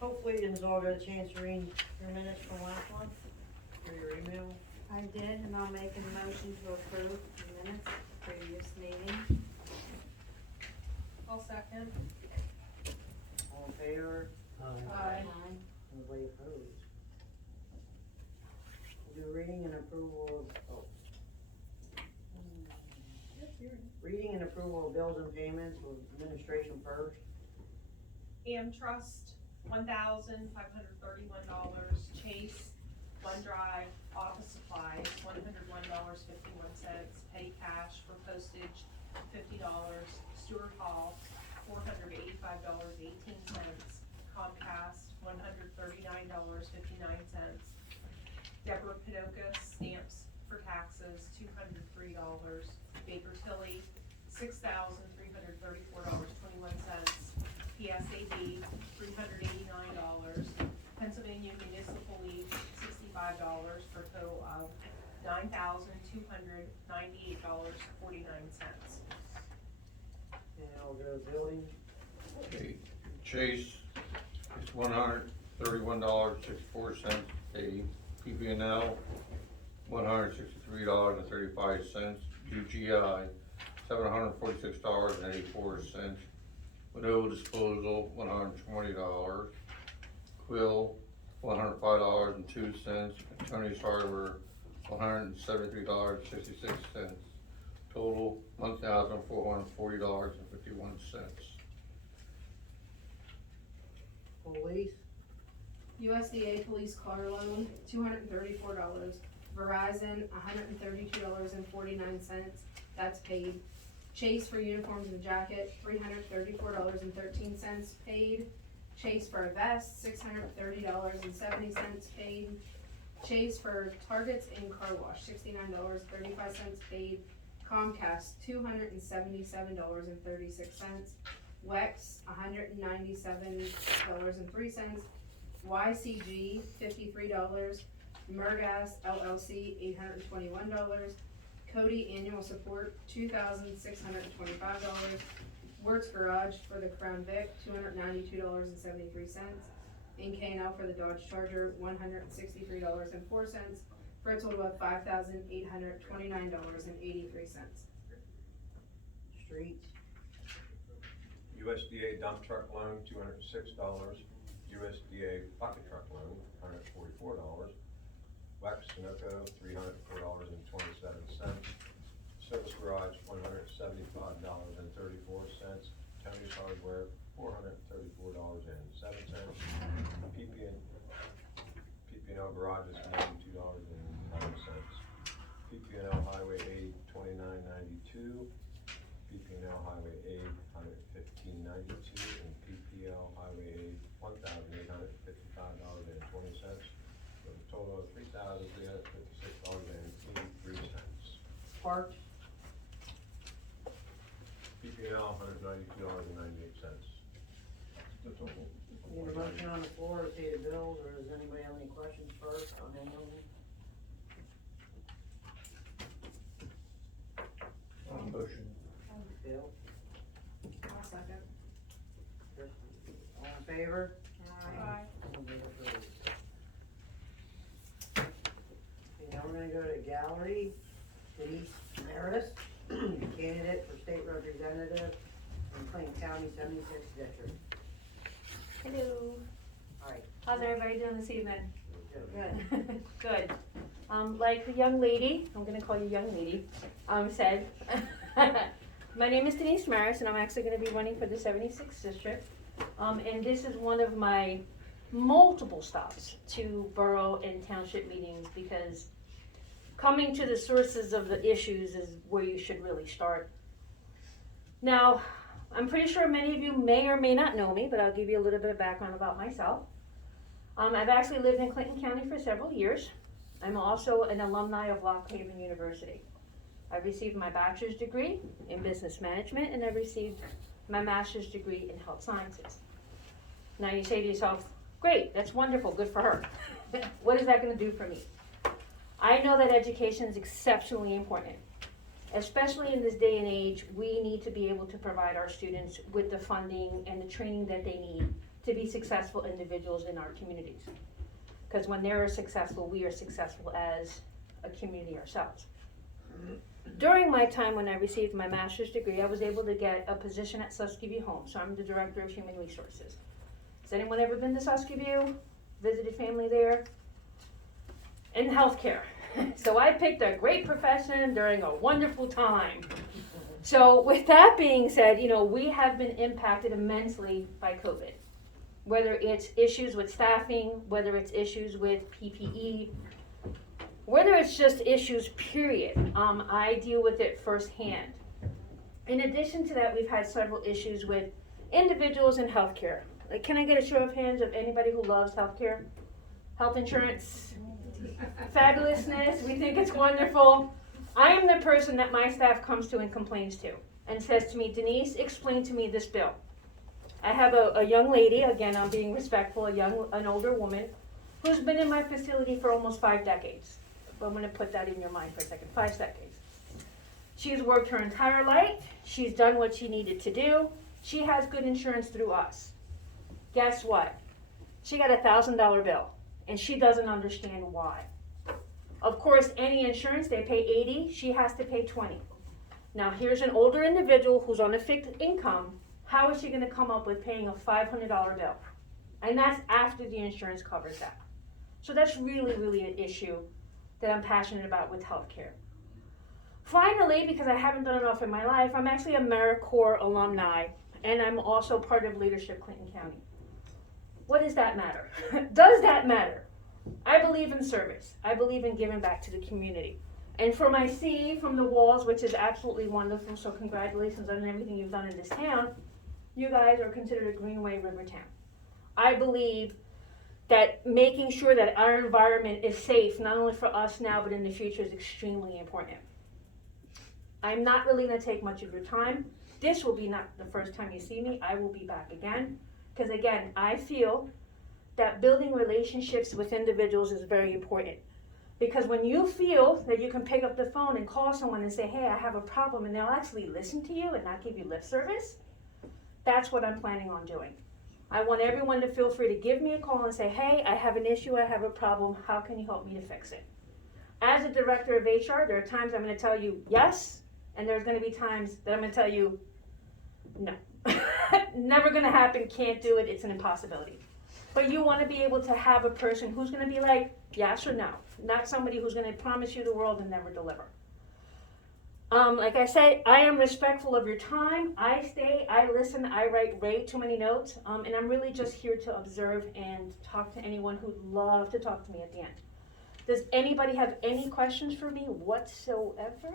Hopefully you all got a chance to read your minutes from last month, or your email. I did, and I'll make a motion to approve the minutes of the previous meeting. I'll second. All in favor? Aye. Anybody opposed? We'll do reading and approval of, reading and approval of bills and payments with administration first. Trust, $1,531. Chase, OneDrive, office supplies, $101.51. Petty cash for postage, $50. Stewart Hall, $485.18. Comcast, $139.59. Deborah Padoka, stamps for taxes, $203. Baker Tilly, $6,334.21. PSAB, $389. Pennsylvania Municipal League, $65 for a total of $9,298.49. And I'll go building. Okay, Chase, it's $131.64 paid. PPNL, $163.35. UGI, $746.84. Renovo disposal, $120. Quill, $105.02. Tony's Hardware, $173.66. Total, $1,440.51. Police, USDA police car loan, $234. Verizon, $132.49, that's paid. Chase for uniforms and jacket, $334.13 paid. Chase for a vest, $630.70 paid. Chase for targets and car wash, $69.35 paid. Comcast, $277.36. Wex, $197.03. YCG, $53. Mergas LLC, $821. Cody annual support, $2,625. Works Garage for the Crown Vic, $292.73. And K&L for the Dodge Charger, $163.04, for a total of $5,829.83. streets, USDA dump truck loan, $206. USDA bucket truck loan, $144. Wax Sunoco, $304.27. Service Garage, $175.34. Tony's Hardware, $434.07. PPNL Garages, $92.11. PPNL Highway Aid, $29.92. PPNL Highway Aid, $115.92, and PPL Highway Aid, $1,855.20, with a total of $3,356.83. parks, PPL, $192.98. The total. need a motion on the floor to pay the bills, or does anybody have any questions first on any of them? Motion. Bill, I'll second. Chris, all in favor? Aye. Anybody opposed? Okay, now we're gonna go to gallery. Denise Maris, candidate for state representative in Clinton County 76th District. Hello, Alright, how's everybody doing this evening? good. Good. Like the young lady, I'm gonna call you young lady, said, my name is Denise Maris and I'm actually gonna be running for the 76th District. And this is one of my multiple stops to borough and township meetings because coming to the sources of the issues is where you should really start. Now, I'm pretty sure many of you may or may not know me, but I'll give you a little bit of background about myself. I've actually lived in Clinton County for several years. I'm also an alumni of Lock Haven University. I received my bachelor's degree in business management and I received my master's degree in health sciences. Now you say to yourself, great, that's wonderful, good for her. What is that going to do for me? I know that education is exceptionally important. Especially in this day and age, we need to be able to provide our students with the funding and the training that they need to be successful individuals in our communities. Because when they're successful, we are successful as a community ourselves. During my time when I received my master's degree, I was able to get a position at Suskiview Home, so I'm the Director of Human Resources. Has anyone ever been to Suskiview? Visited family there? In healthcare. So I picked a great profession during a wonderful time. So with that being said, we have been impacted immensely by COVID. Whether it's issues with staffing, whether it's issues with PPE, whether it's just issues, period. I deal with it firsthand. In addition to that, we've had several issues with individuals in healthcare. Like, can I get a show of hands of anybody who loves healthcare? Health insurance? Fabulousness, we think it's wonderful. I am the person that my staff comes to and complains to and says to me, Denise, explain to me this bill. I have a young lady, again, I'm being respectful, an older woman, who's been in my facility for almost 5 decades. I'm gonna put that in your mind for a second, 5 decades. She's worked her entire life, she's done what she needed to do, she has good insurance through us. Guess what? She got a $1,000 bill, and she doesn't understand why. Of course, any insurance, they pay $80, she has to pay $20. Now here's an older individual who's on a fixed income. How is she gonna come up with paying a $500 bill? And that's after the insurance covers that. So that's really, really an issue that I'm passionate about with healthcare. Finally, because I haven't done enough in my life, I'm actually a AmeriCorps alumni, and I'm also part of Leadership Clinton County. What does that matter? Does that matter? I believe in service. I believe in giving back to the community. And from I see from the walls, which is absolutely wonderful, so congratulations on everything you've done in this town, you guys are considered a Greenway River town. I believe that making sure that our environment is safe, not only for us now, but in the future, is extremely important. I'm not really gonna take much of your time. This will be not the first time you see me. I will be back again. Because again, I feel that building relationships with individuals is very important. Because when you feel that you can pick up the phone and call someone and say, hey, I have a problem, and they'll actually listen to you and not give you lip service, that's what I'm planning on doing. I want everyone to feel free to give me a call and say, hey, I have an issue, I have a problem, how can you help me to fix it? As a director of HR, there are times I'm gonna tell you yes, and there's gonna be times that I'm gonna tell you no. Never gonna happen, can't do it, it's an impossibility. But you wanna be able to have a person who's gonna be like, yes or no, not somebody who's gonna promise you the world and never deliver. Like I say, I am respectful of your time. I stay, I listen, I write way too many notes, and I'm really just here to observe and talk to anyone who'd love to talk to me at the end. Does anybody have any questions for me whatsoever?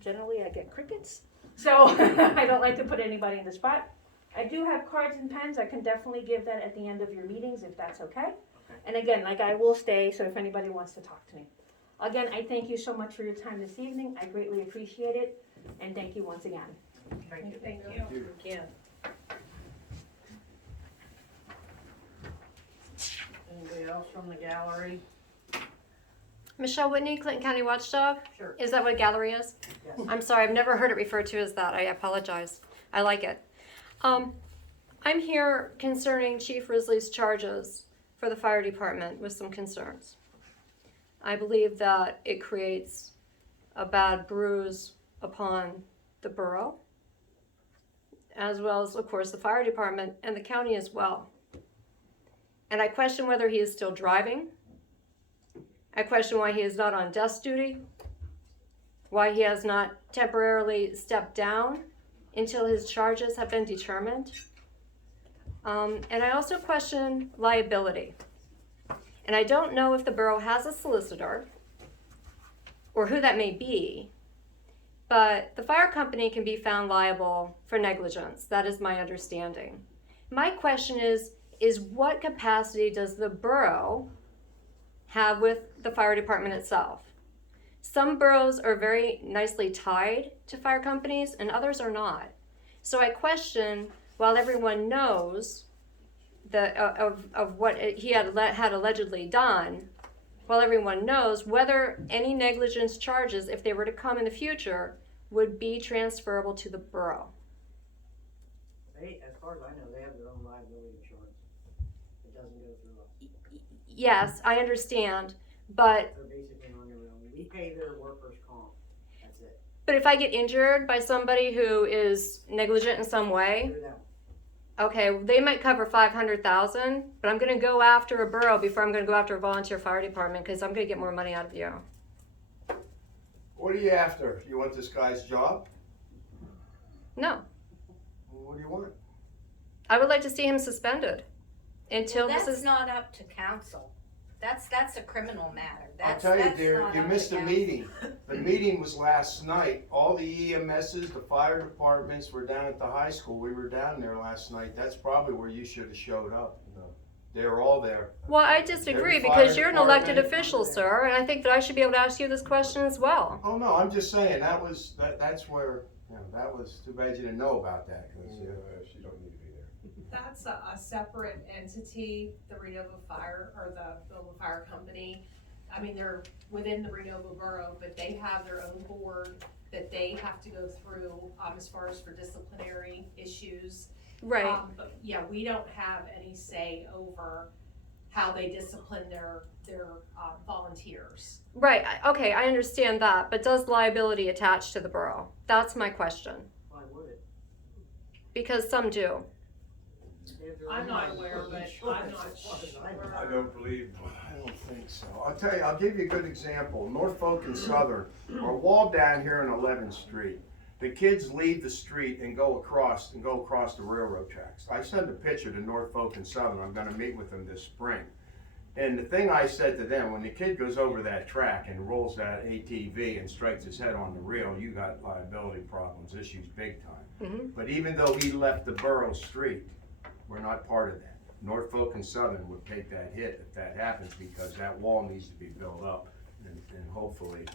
Generally, I get crickets, so I don't like to put anybody in the spot. I do have cards and pens. I can definitely give that at the end of your meetings if that's okay. And again, like I will stay, so if anybody wants to talk to me. Again, I thank you so much for your time this evening. I greatly appreciate it, and thank you once again. Thank you. Thank you. Anybody else from the gallery? Michelle Whitney, Clinton County Watchdog. Sure. Is that what a gallery is? Yes. I'm sorry, I've never heard it referred to as that. I apologize. I like it. I'm here concerning Chief Risley's charges for the fire department with some concerns. I believe that it creates a bad bruise upon the borough, as well as, of course, the fire department and the county as well. And I question whether he is still driving. I question why he is not on desk duty, why he has not temporarily stepped down until his charges have been determined. And I also question liability. And I don't know if the borough has a solicitor or who that may be, but the fire company can be found liable for negligence. That is my understanding. My question is what capacity does the borough have with the fire department itself? Some boroughs are very nicely tied to fire companies and others are not. So I question, while everyone knows of what he had allegedly done, while everyone knows whether any negligence charges, if they were to come in the future, would be transferable to the borough. They, as far as I know, they have liability insurance. It doesn't go through us. Yes, I understand, but They're basically on their own. We pay their workers' comp. That's it. but if I get injured by somebody who is negligent in some way, Through them. okay, they might cover 500,000, but I'm gonna go after a borough before I'm gonna go after a volunteer fire department because I'm gonna get more money out of you. What are you after? You want this guy's job? No, Well, what do you want? I would like to see him suspended until Well, this that's is. not up to council. That's a criminal matter. I'll That's, tell you, that's dear, not you up to missed a council. meeting. The meeting was last night. All the EMSs, the fire departments were down at the high school. We were down there last night. That's probably where you should have showed up. No. They were all there. Well, I disagree Every because fire you're an elected department- official, sir, and I think that I should be able to ask you this question as well. Oh, no, I'm just saying, that's where, that was, too bad you didn't know about that. 'Cause, Yeah, she don't need to be there. That's a separate entity, the Renova Fire, or the Renova Fire Company. I mean, they're within the Renova Borough, but they have their own board that they have to go through, as far as for disciplinary issues. Right. But yeah, we don't have any say over how they discipline their volunteers. Right. Okay, I understand that, but does liability attach to the borough? That's my question. Why would it? Because some do. They have their I'm own not aware of it. insurance, I'm not as far as I know. sure. I don't believe. I don't think so. I'll tell you, I'll give you a good example. Norfolk and Southern are walled down here on 11th Street. The kids leave the street and go across the railroad tracks. I sent a picture to Norfolk and Southern. I'm gonna meet with them this spring. And the thing I said to them, when the kid goes over that track and rolls that ATV and strikes his head on the rail, you got liability problems, issues big time. Mhm. But even though he left the borough street, we're not part of that. Norfolk and Southern would take that hit if that happens because that wall needs to be built up. And hopefully,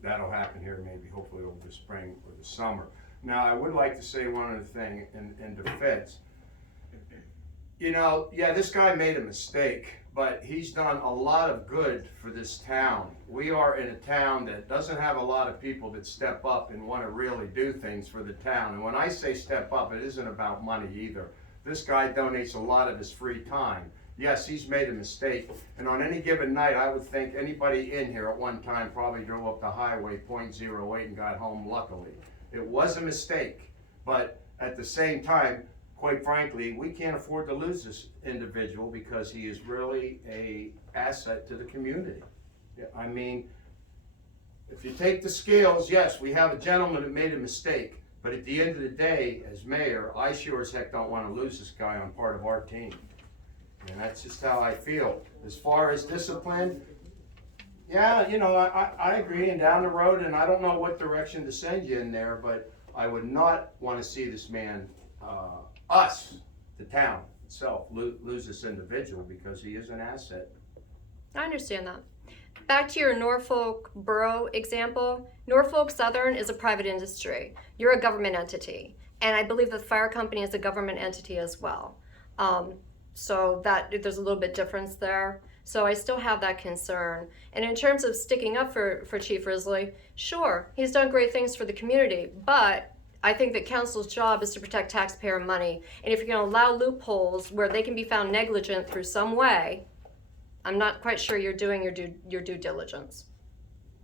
that'll happen here maybe hopefully over the spring or the summer. Now, I would like to say one other thing in defense. You know, yeah, this guy made a mistake, but he's done a lot of good for this town. We are in a town that doesn't have a lot of people that step up and want to really do things for the town. And when I say step up, it isn't about money either. This guy donates a lot of his free time. Yes, he's made a mistake, and on any given night, I would think anybody in here at one time probably drove up the highway .08 and got home luckily. It was a mistake, but at the same time, quite frankly, we can't afford to lose this individual because he is really a asset to the community. I mean, if you take the scales, yes, we have a gentleman that made a mistake, but at the end of the day, as mayor, I sure as heck don't want to lose this guy on part of our team. And that's just how I feel. As far as discipline, yeah, you know, I agree, and down the road, and I don't know what direction to send you in there, but I would not want to see this man, us, the town itself, lose this individual because he is an asset. I understand that. Back to your Norfolk Borough example, Norfolk Southern is a private industry. You're a government entity. And I believe the fire company is a government entity as well. So that there's a little bit difference there. So I still have that concern. And in terms of sticking up for Chief Risley, sure, he's done great things for the community, but I think that council's job is to protect taxpayer money. And if you're gonna allow loopholes where they can be found negligent through some way, I'm not quite sure you're doing your due diligence.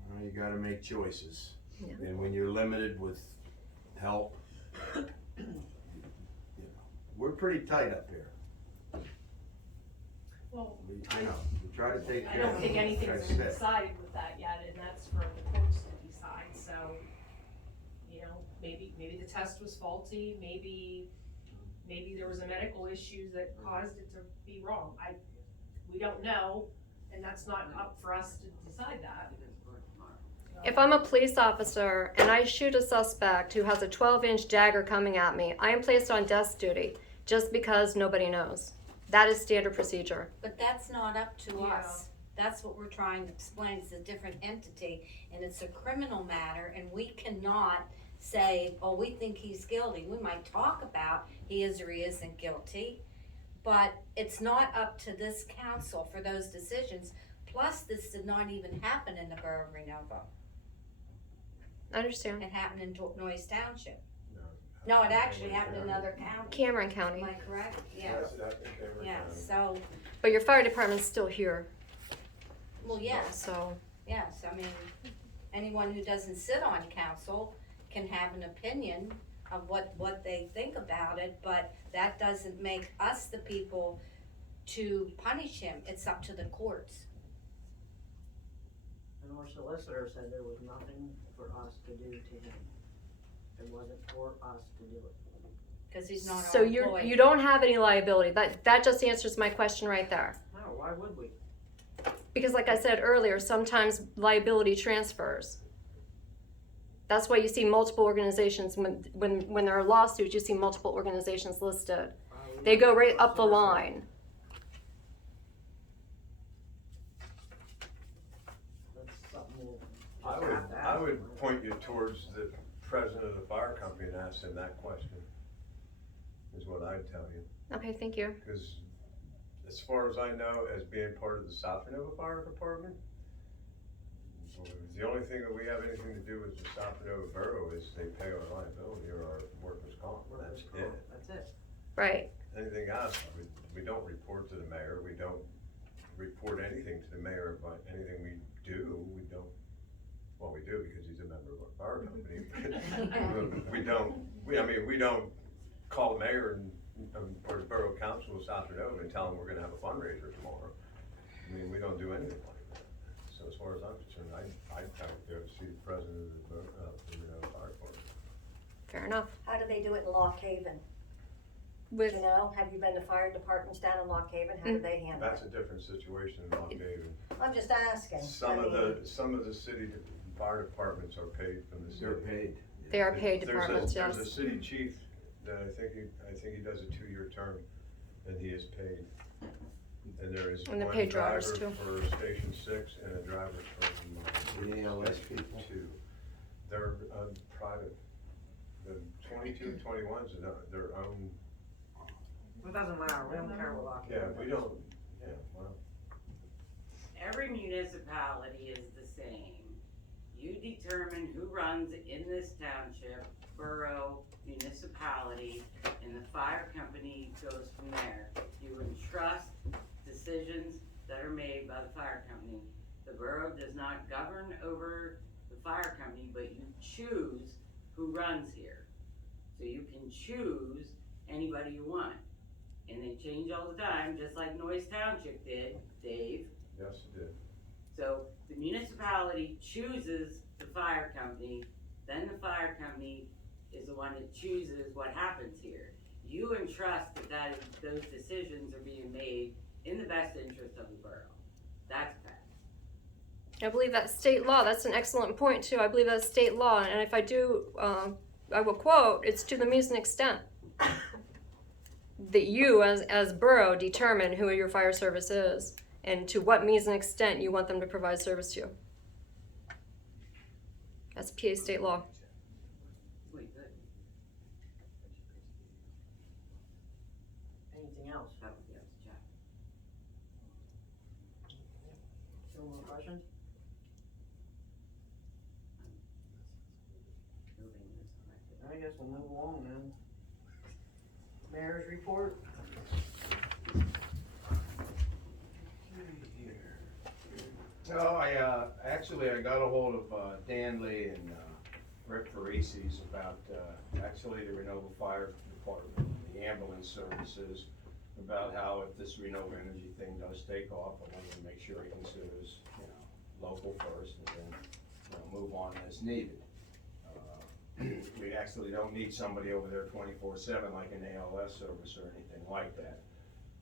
Well, you gotta make choices. Yeah. And when you're limited with help, you know, we're pretty tight up here. Well, We try to take I care don't of think them. anything's Try been to stay. decided with that yet, and that's for the courts to decide, so, you know, maybe the test was faulty, maybe there was a medical issue that caused it to be wrong. We don't know, and that's not up for us to decide that. If I'm a police officer and I shoot a suspect who has a 12-inch dagger coming at me, I am placed on desk duty just because nobody knows. That is standard procedure. But that's not up to Yeah. us. That's what we're trying to explain. It's a different entity, and it's a criminal matter, and we cannot say, oh, we think he's guilty. We might talk about he is or he isn't guilty, but it's not up to this council for those decisions. Plus, this did not even happen in the borough of Renovo. I understand. It happened in Noyes Township. No. No, it actually happened in another county. Cameron County. Am I correct? Yeah, That's in Cameron yeah, County. so, But your fire department's still here, well, yes, so, yes, I mean, anyone who doesn't sit on council can have an opinion of what they think about it, but that doesn't make us the people to punish him, it's up to the courts. And our solicitor said there was nothing for us to do to him. It wasn't for us to do it. Cause he's not so our you employee. don't have any liability. That just answers my question right there. No, why would we? Because like I said earlier, sometimes liability transfers. That's why you see multiple organizations, when there are lawsuits, you see multiple organizations listed. They go right up the line. That's something we'll I just would, have to I ask would them. point you towards the president of the fire company and ask him that question, is what I'd tell you. Okay, thank you. Because as far as I know, as being part of the South Renova Fire Department, the only thing that we have anything to do with the South Renova Borough is they pay our liability or our workers' comp, that's it. That's it. Right. Anything else, we don't report to the mayor, we don't report anything to the mayor about anything we do, we don't, well, we do because he's a member of our fire company, but we don't call the mayor and, or the borough council of South Renova and tell them we're gonna have a fundraiser tomorrow. I mean, we don't do anything like that. So as far as I'm concerned, I'd kind of go see the president of the Renova Fire Department. Fair enough. How do they do it in Lock Haven? With You know, have you been to fire departments down in Lock Haven? How do they handle That's it? a different situation in Lock Haven. I'm just asking. Some of the city fire departments are paid from the city. They're paid. they are paid There's a- departments, yes. There's a city chief that I think he does a 2-year term, and he is paid. And there is And they're one paid driver drivers, too. for Station 6 and a driver from The ALS Station people. 2. They're private. The 22, 21s are their own, It doesn't matter, we don't care what Lockheed. yeah, we don't, yeah, well. Every municipality is the same. You determine who runs in this township, borough, municipality, and the fire company goes from there. You entrust decisions that are made by the fire company. The borough does not govern over the fire company, but you choose who runs here. So you can choose anybody you want. And they change all the time, just like Noyes Township did, Dave. Yes, it did. So the municipality chooses the fire company, then the fire company is the one that chooses what happens here. You entrust that those decisions are being made in the best interest of the borough. That's bad. I believe that's state law. That's an excellent point too. I believe that's state law, and if I do, I will quote, it's to the means and extent that you as borough determine who your fire service is and to what means and extent you want them to provide service to you. That's PA state law. Wait, good. Anything else? That was the other chapter. No more questions? Building is elected. I guess we'll move along then. Mayor's report. No, I got a hold of Dan Lee and Rick Parisi's about, actually the Renova Fire Department, the ambulance services, about how if this Renova Energy thing does take off, I want to make sure he considers, local first and then, move on as needed. We actually don't need somebody over there 24/7 like an ALS service or anything like that.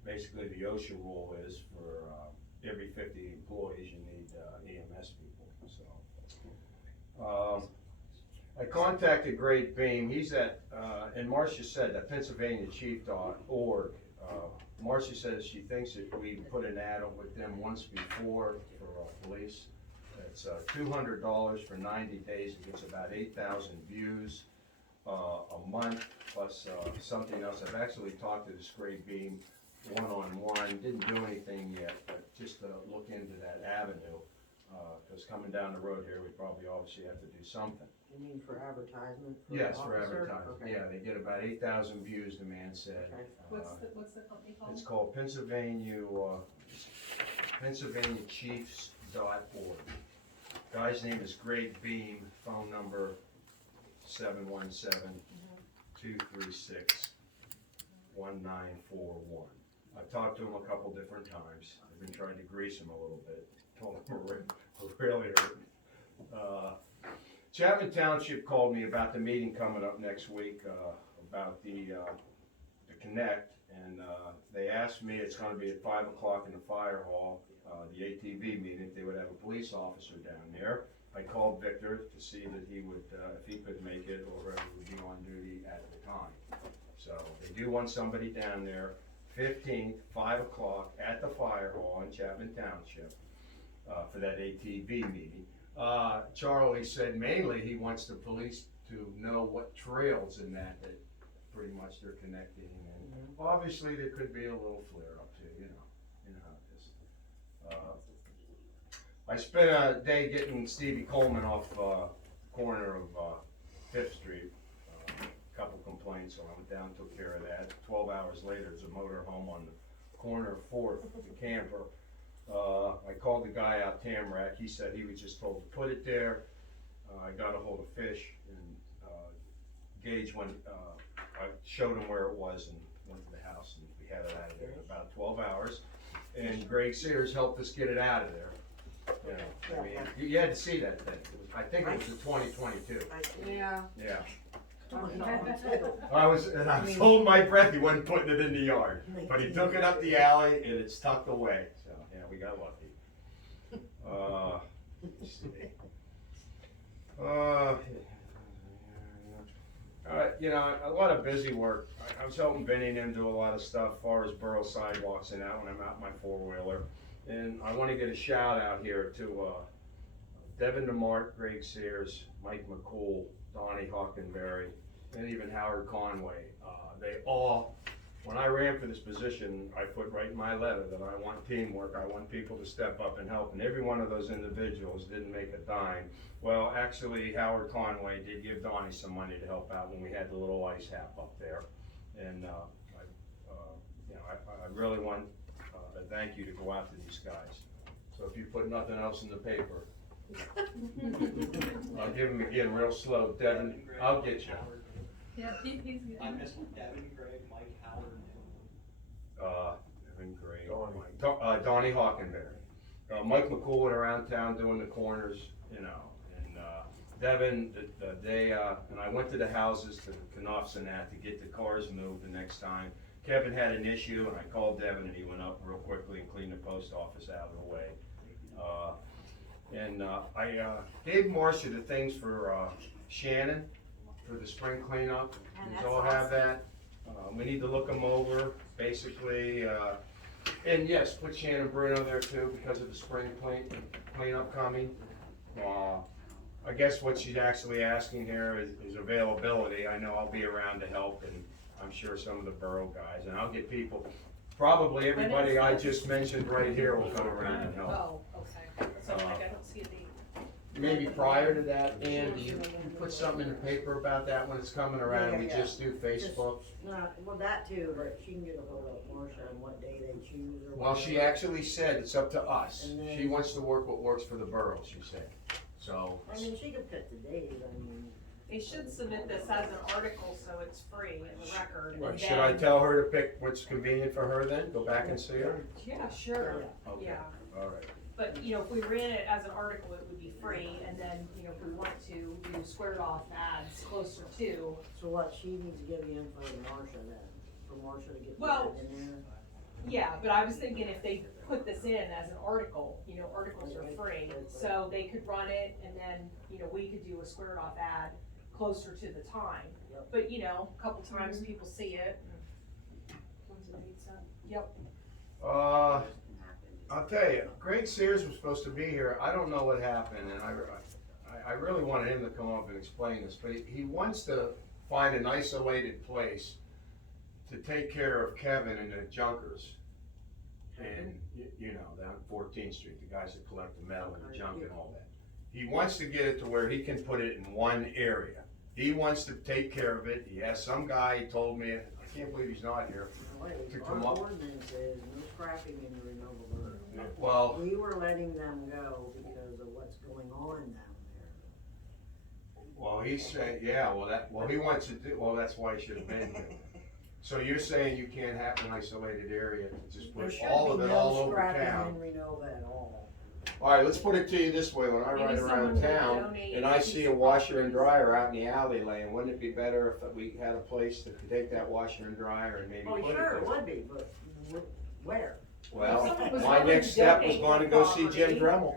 Basically, the OSHA rule is for every 50 employees, you need EMS people, so. I contacted Great Beam, he's at, and Marcia said that PennsylvaniaChief.org. Marcia says she thinks that we put an ad up with them once before for police. It's $200 for 90 days, it gets about 8,000 views a month, plus something else. I've actually talked to this Great Beam one-on-one, didn't do anything yet, but just to look into that avenue, because coming down the road here, we probably obviously have to do something. You mean for advertisement? For the Yes, for officer? advertising, Okay. yeah, they get about 8,000 views, the man said. Okay. What's the company called? It's called PennsylvaniaChiefs.org. Guy's name is Greg Beam, phone number 717-236-1941. I've talked to him a couple different times. I've been trying to grease him a little bit. Told him we're really hurting. Chapman Township called me about the meeting coming up next week, about the Connect, and they asked me, it's gonna be at 5 o'clock in the fire hall, the ATV meeting, if they would have a police officer down there. I called Victor to see that he would, if he could make it, or whoever would be on duty at the time. So, they do want somebody down there, 15th, 5 o'clock, at the fire hall in Chapman Township, for that ATV meeting. Charlie said mainly he wants the police to know what trails in that pretty much they're connecting, and obviously there could be a little flare up too, you know how it is. I spent a day getting Stevie Coleman off corner of 5th Street, a couple complaints, so I went down and took care of that. 12 hours later, there's a motor home on the corner of 4th, the camper. I called the guy out Tamarack, he said he was just told to put it there. I got a hold of Fish, and Gage went, I showed him where it was and went to the house, and we had it out of there in about 12 hours. And Greg Sears helped us get it out of there. You know, I mean, you had to see that thing. I think it was the 2022. Yeah. Yeah. I was holding my breath, he wasn't putting it in the yard, but he took it up the alley and it's tucked away, so, yeah, we got lucky. Let's see. You know, a lot of busy work. I was helping Benny and him do a lot of stuff as far as borough sidewalks and out when I'm out my 4-wheeler. And I wanna get a shout out here to, Devin DeMart, Greg Sears, Mike McCool, Donnie Hockenberry, and even Howard Conway. They all, when I ran for this position, I put right in my letter that I want teamwork, I want people to step up and help, and every one of those individuals didn't make a dime. Well, actually, Howard Conway did give Donnie some money to help out when we had the little ice hap up there. And, I really want a thank you to go out to these guys. So if you put nothing else in the paper, I'll give him again real slow. Devin, I'll get you. Yeah, he's good. I missed Devin, Greg, Mike, Howard, Devin, Greg, Donnie Hockenberry. Mike McCool went around town doing the corners, you know, and Devin, the day, and I went to the houses, to the Knopfs and that, to get the cars moved the next time. Kevin had an issue, and I called Devin, and he went up real quickly and cleaned the post office out of the way. I gave Marcia the things for Shannon for the spring cleanup. And We that's all have that. We need to look them over, basically. And yes, put Shannon Bruno there too because of the spring cleanup coming. I guess what she's actually asking here is availability. I know I'll be around to help, and I'm sure some of the borough guys, and I'll get people. Probably everybody I just mentioned right here will come around and help. Oh, okay, so like I don't see a date. Maybe prior to that, Andy, you put something in the paper about that when it's coming around, we Yeah. just do Facebook. Well, that too, but she can get a hold of Marcia on what day they choose or. Well, she whatever. actually said it's up to us. And then- She wants to work what works for the borough, she said. So, I mean, she could pick the days, I mean. They should submit this as an article, so it's free in the record. and should I then- tell her to pick what's convenient for her then? Go back and see her? Yeah, sure, Okay, yeah. all right. But, you know, if we ran it as an article, it would be free, and then, you know, if we want to do squared off ads closer to, So what, she needs to give you info to Marcia then, for Marcia to get Well- that in there? yeah, but I was thinking if they put this in as an article, you know, articles are free, so they could run it, and then, you know, we could do a squared off ad closer to the time. Yep. But, you know, a couple times people see it. When's the date set? Yep. I'll tell you, Greg Sears was supposed to be here. I don't know what happened, and I really wanted him to come up and explain this, but he wants to find an isolated place to take care of Kevin and the junkers. And, you know, down 14th Street, the guys that collect the metal and the junk and all that. He wants to get it to where he can put it in one area. He wants to take care of it. He has some guy, he told me, I can't believe he's not here. To come Our up. ordinance is no scrapping in the Renova borough. Well, We were letting them go because of what's going on down there. well, he's saying, yeah, well, he wants to do, well, that's why he should have been here. So you're saying you can't have an isolated area, just There put should all be of it no all over scrapping town? in Renova at all. Alright, let's put it to you this way, when I Maybe ride someone around would town donate and I a see piece a of washer and property. dryer out in the alley laying, wouldn't it be better if we had a place to take that washer and dryer and maybe Oh, put it sure, it there? would be, but where? Well, If someone was my willing next to step was donate going to the go see Jim property. Dremel.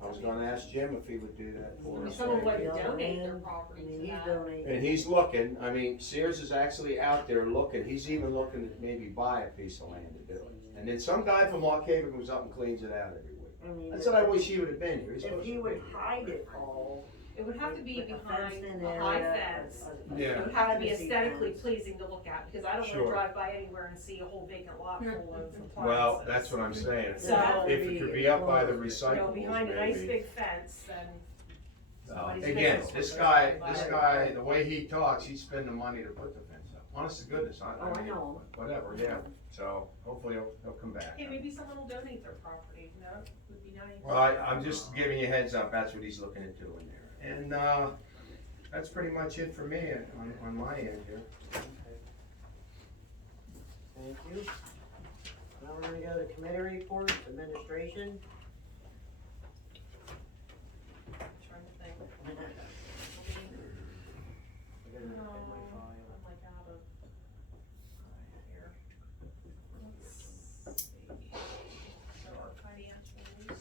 I was gonna ask Jim if he would do that for If us. someone would The other donate their end, property I mean, to he's that. donating. And he's looking, I mean, Sears is actually out there looking, he's even looking to maybe buy a piece of land to do it. And then some guy from Lock Haven comes up and cleans it out every week. I mean, That's what I wish he would have been here. He's if supposed he to would be. hide it all. It would have to be with a behind fenced-in a high area, fence. a Yeah. It would have to be privacy aesthetically fence. pleasing to look at, because I don't wanna Sure. drive by anywhere and see a whole vacant lot full of appliances. Well, that's what I'm saying. So- If it could be up by the You know, recyclables, behind a nice maybe. big fence, then somebody's Again, business this would guy, go by. this guy, the way he talks, he'd spend the money to put the fence up. Honest to goodness, Oh, I mean, know. whatever, yeah. So hopefully he'll come back. Hey, maybe someone will donate their property, that would be nice. Well, I'm just giving you a heads up, that's what he's looking into in there. And, that's pretty much it for me on my end here. Thank you. Now we're gonna go to committee reports, administration. Trying to think. I gotta look No, at my I'm file. like out of here. Let's see. So our financials.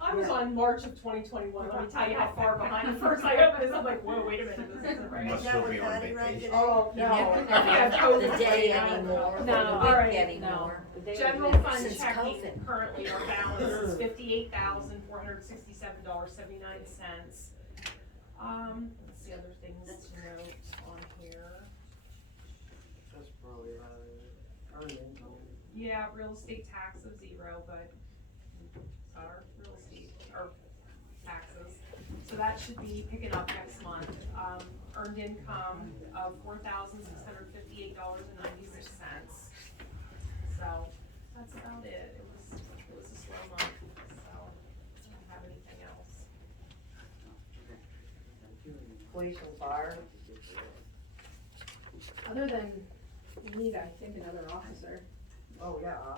I was on March of 2021. Let me tell you how far behind. First I opened this, I'm like, whoa, wait a minute, this isn't right. Must still be on vacation. Oh, no. You never Yeah, know COVID the day right now. anymore, or No, the all week right, anymore. General fund Since checking, COVID. currently our balance is $58,467.79. Let's see other things to note on here. That's probably earned income. Yeah, real estate tax of 0, but our real estate, or taxes. So that should be picking up next month. Earned income of $4,658.96. So that's about it. It was a slow month, so I don't have anything else. Police and fire. Other than need, I think, another officer. Oh, yeah.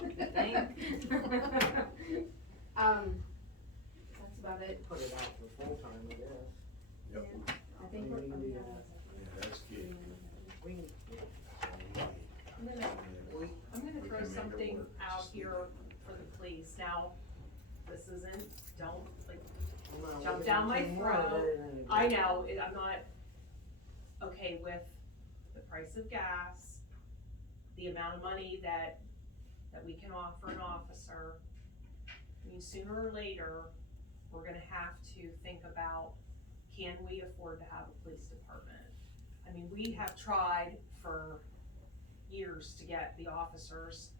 That's about it. Put it out for full time, I guess. Yep. I think we're, Yeah, that's key. We can, I'm gonna throw something out here for the police. Now, this isn't, don't, like, well, Jump we down can my do more throat. better than I know, I'm not okay with the price of gas, the amount of money that we can offer an officer. I mean, sooner or later, we're gonna have to think about, can we afford to have a police department? I mean, we have tried for years to get the officers,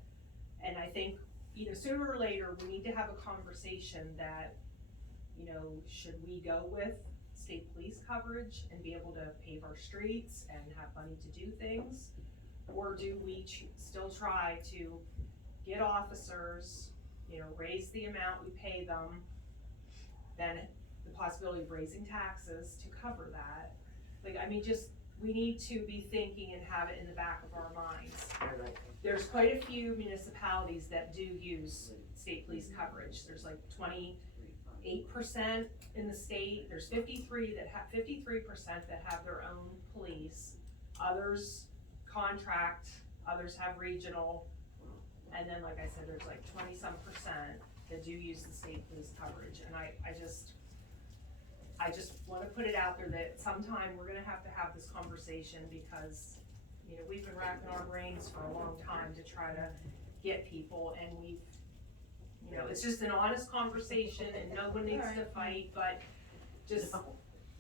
and I think, sooner or later, we need to have a conversation that, should we go with state police coverage and be able to pave our streets and have money to do things? Or do we still try to get officers, raise the amount we pay them, then the possibility of raising taxes to cover that? We need to be thinking and have it in the back of our minds. Right. There's quite a few municipalities that do use state police coverage. There's like 28% in the state. There's 53% that have their own police. Others contract, others have regional. And then, like I said, there's like 20-some% that do use the state police coverage. And I just wanna put it out there that sometime we're gonna have to have this conversation, because, we've been racking our brains for a long time to try to get people, and it's just an honest conversation, and no one needs to fight, but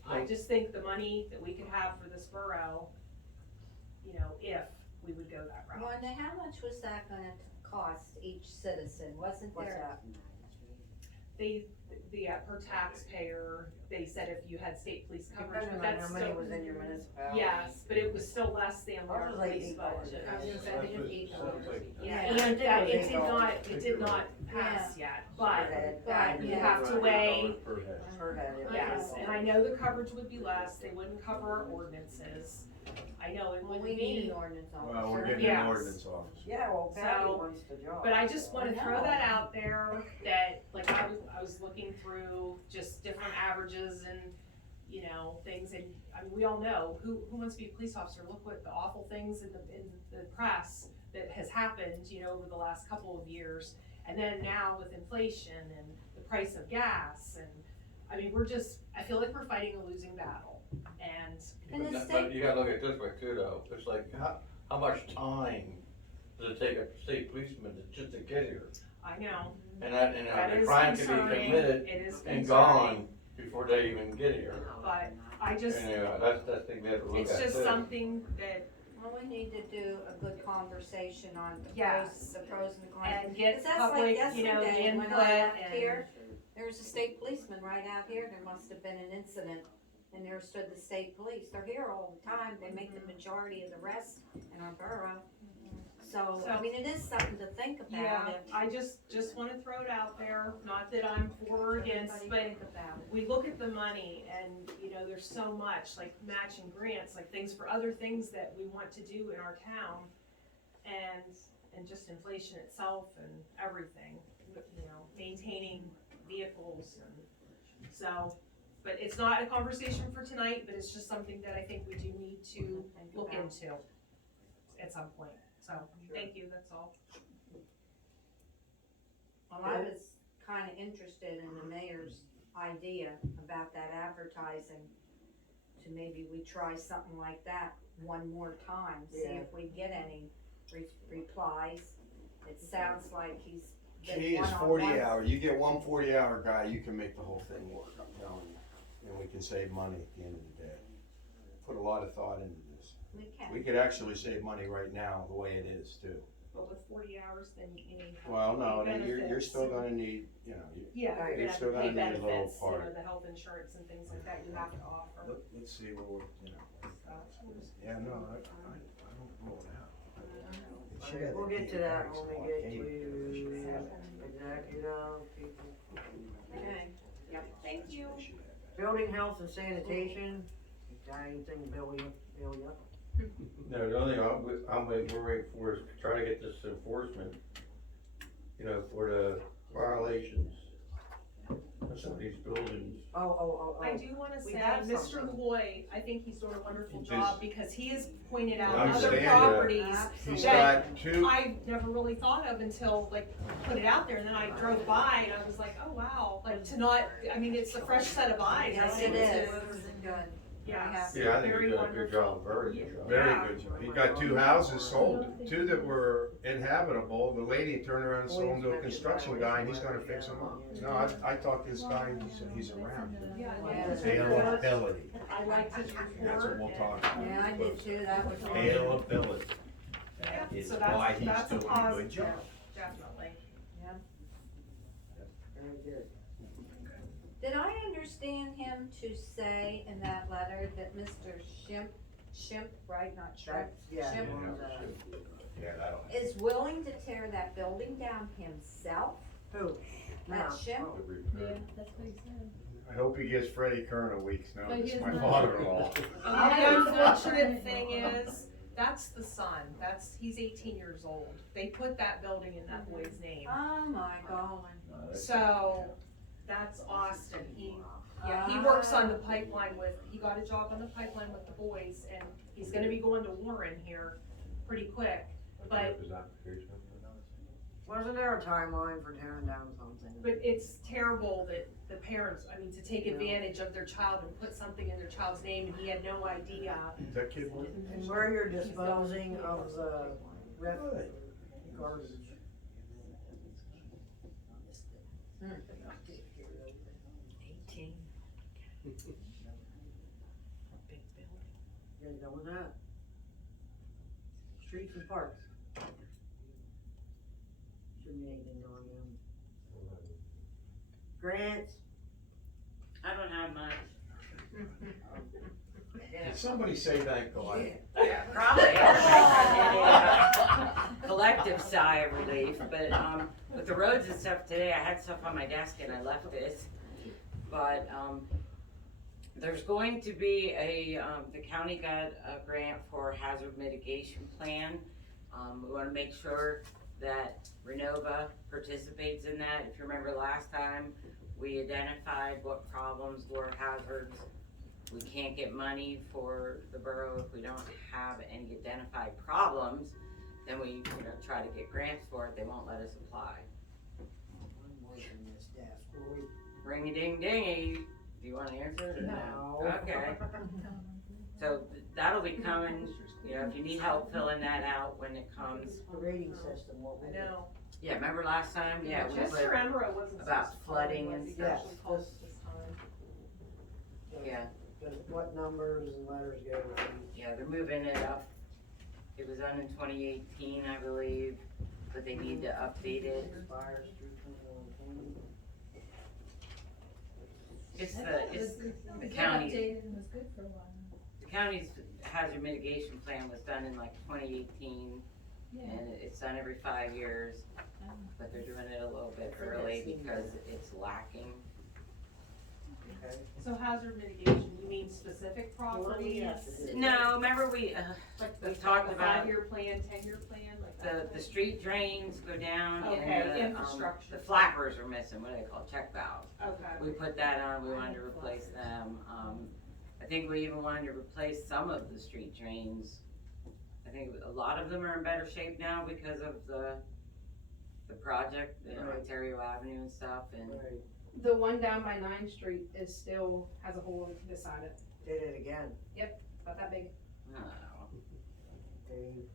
I just think the money that we could have for this borough, if we would go that route. Wanda, how much was that gonna cost each citizen? Wasn't What's there? that? per taxpayer, they said if you had state police coverage, Depending but on that's how many still, was in your municipality. yes, but it was still less than Ours our was like police $8 budget. I was gonna say, I think it's $8. Yeah, I and think that, it it was did not pass yet, but But, you yeah. have to weigh, Per head. Per head, it was yes, $8. and I know the coverage would be less, they wouldn't cover our ordinances. I know it Well, would we need be, an ordinance officer. Well, we're getting Yes. an ordinance officer. Yeah, well, Patty So, wants the job. but I just wanna I throw know. that out there, that, like, I was looking through just different averages and, you know, things, and, I mean, we all know, who wants to be a police officer? Look what the awful things in the press that has happened, you know, over the last couple of years. And then now with inflation and the price of gas, and, I mean, I feel like we're fighting a losing battle, and, And the But state- you gotta look at it this way too, though, it's like, how much time does it take a state policeman just to get here? I know, And that the is crime can be concerning, committed it is and concerning, gone before they even get here. but I just, And, that's the thing we have to look at too. it's just something that, Well, we need to do a good conversation on the Yes. pros and cons. and get 'Cause that's like public, you know, the yesterday when input I left and. here, there was a state policeman right out here, there must have been an incident, and there stood the state police, they're here all the time, they make the majority of the arrests in our borough. So, I So- mean, it is something to think about. Yeah, if I just wanna throw it out there, not that I'm for or against, everybody but think about it. we look at the money and, you know, there's so much, like matching grants, like things for other things that we want to do in our town. And just inflation itself and everything, you know, maintaining vehicles and so. But it's not a conversation for tonight, but it's just something that I think we do need to Think look about. into at some point, so, thank you, that's all. Well, I was kinda interested in the mayor's idea about that advertising, to maybe we try something like that one more time, see Yeah. if we get any replies. It sounds like he's been Key is one-on-one. 40 hour, you get one 40-hour guy, you can make the whole thing work, I'm telling you. And we can save money at the end of the day. Put a lot of thought into this. We can. We could actually save money right now, the way it is too. But with 40 hours, then you need. Well, no, then you're benefits. still gonna need, you know, Yeah, Right. you're You're gonna still have to pay gonna need a little benefits, you know, part. the health insurance and things like that you have to offer. let's see what we're, you know. Yeah, no, I don't rule it out. Alright, we'll get to that when we get to executive people. Okay. Yep, thank you. Building health and sanitation, got anything, Bill, you? No, the only thing we're waiting for is to try to get this enforcement, you know, for the violations of some of these buildings. I do wanna We say, have Mr. something. Loy, I think he's doing a wonderful He job just- because he has pointed out I other understand that. properties He's that got two, I never really thought of until like put it out there, and then I drove by and I was like, oh wow, like to not, I mean, it's a fresh set of eyes. I Yes, think, it is. to- Good. Yes. Yeah, I think Very you're doing a good wonderful. job, very good job. very Yeah. good job. He got 2 houses sold, 2 that were inhabitable, the lady turned around and sold them to a construction guy, and he's gonna fix them up. No, I talked to this guy, he's around. Yeah, Availability, I liked his report. that's what we'll talk about. Yeah, I did too, that was. Availability. Yeah, That is so that's- why he's that's a doing a good positive. job. Definitely. Very good. Did I understand him to say in that letter that Mr. Shimp, right, not Shrimp, Yeah. Shimp, Yeah, that'll. is willing to tear that building down himself? Who? That No. Shimp? Oh. Yeah, that's what he said. I hope he gives Freddie Kern a week's But notice, he my doesn't- father-in-law. The unfortunate thing is, that's the son, he's 18 years old. They put that building in that boy's name. Oh my God. So, that's Austin, he works on the pipeline he got a job on the pipeline with the boys, and he's gonna be going to Warren here pretty quick. But Wasn't there a timeline for tearing down something? But it's terrible that the parents, I mean, to take advantage of their child and put something in their child's name, and he had no idea. That kid was. And where you're disposing of the garbage. You guys done with that? Streets and parks. Shouldn't be anything going on. grants, I don't have much. Did somebody say thank God? Yeah, probably, everybody collective sigh of relief, but, with the roads and stuff today, I had stuff on my desk and I left this. But, there's going to be the county got a grant for hazard mitigation plan. We wanna make sure that Renova participates in that. If you remember last time, we identified what problems were hazards. We can't get money for the borough if we don't have any identified problems. Then we, try to get grants for it, they won't let us apply. I'm working this desk, will we? Ring a ding dingy, do you wanna answer it or no? No. Okay. So that'll be coming, if you need help filling that out when it comes. The rating system, what we I do. know. Yeah, remember last time? Yeah, we Just put, remember it wasn't. about supposed to flooding call, and it stuff. actually called this time. yeah, What numbers and letters go with these? yeah, they're moving it up. It was done in 2018, I believe, but they need to update it. Expires through 2120. It's the county. The county's hazard mitigation plan was done in like 2018, and it's done every 5 years, but they're doing it a little bit early because it's lacking. Okay. So hazard mitigation, you mean specific properties? No, remember we Like talked about 5-year plan, 10-year plan, like that? the street drains go down Okay, and the infrastructure. flappers are missing, what do they call, check valves. Okay. We put that on, we wanted to replace them. I think we even wanted to replace some of the street drains. I think a lot of them are in better shape now because of the project, Right. Ontario Avenue and stuff, and Right, The one down by 9th Street is still, has a hole beside it, did it again. about that big. I don't know. They,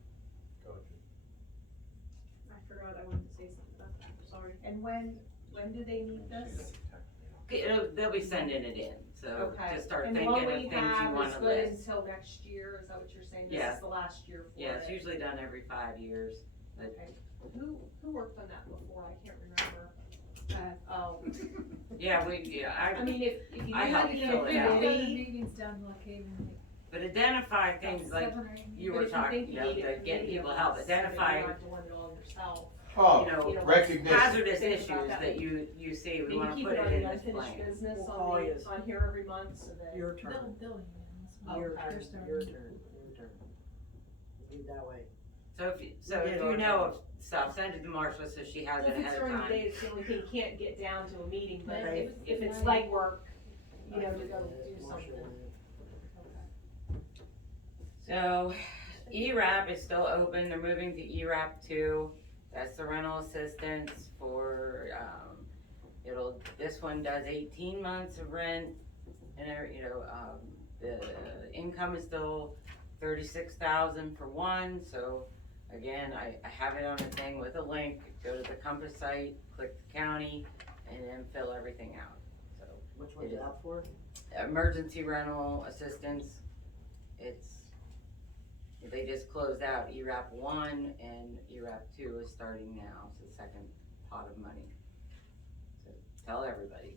I forgot I wanted to say something about that, sorry. And when do they need this? Okay, they'll be sending it in, so Okay. just start And thinking what of we things you have is wanna good list. until next year, is that what you're saying? Yeah. This is the last year for it? Yeah, it's usually done every 5 years. Okay. Who worked on that before? I can't remember. Oh, Yeah, I mean, if you I had helped to get fill a it out. committee, Meetings down in Lockhaven, but identify things like you but were if you talking, think you need a to get committee people of help, us, so that identify, you don't have to run it all yourself. Oh, recognition. hazardous Think issues about that. that you see, we Maybe wanna keep put it on it in the this unfinished plan. business We'll call you. on here every month, so that. your turn, they'll your Okay. turn, your turn, your turn. Do it that way. So if Yeah, you our know turn. of stuff, send it to Marcia so she has Well, it if it's ahead of during the day, time. it's the only thing, you can't get down to a meeting, but Okay. if it's legwork, to go do Marcia something. went. So, ERAP is still open, they're moving to ERAP 2, that's the rental assistance for, this one does 18 months of rent, and, the income is still 36,000 for one, so, again, I have it on a thing with a link, go to the Compass site, click the county, and then fill everything out, so. Which one's that for? Emergency rental assistance, they just closed out ERAP 1 and ERAP 2 is starting now, it's the second pot of money. So tell everybody,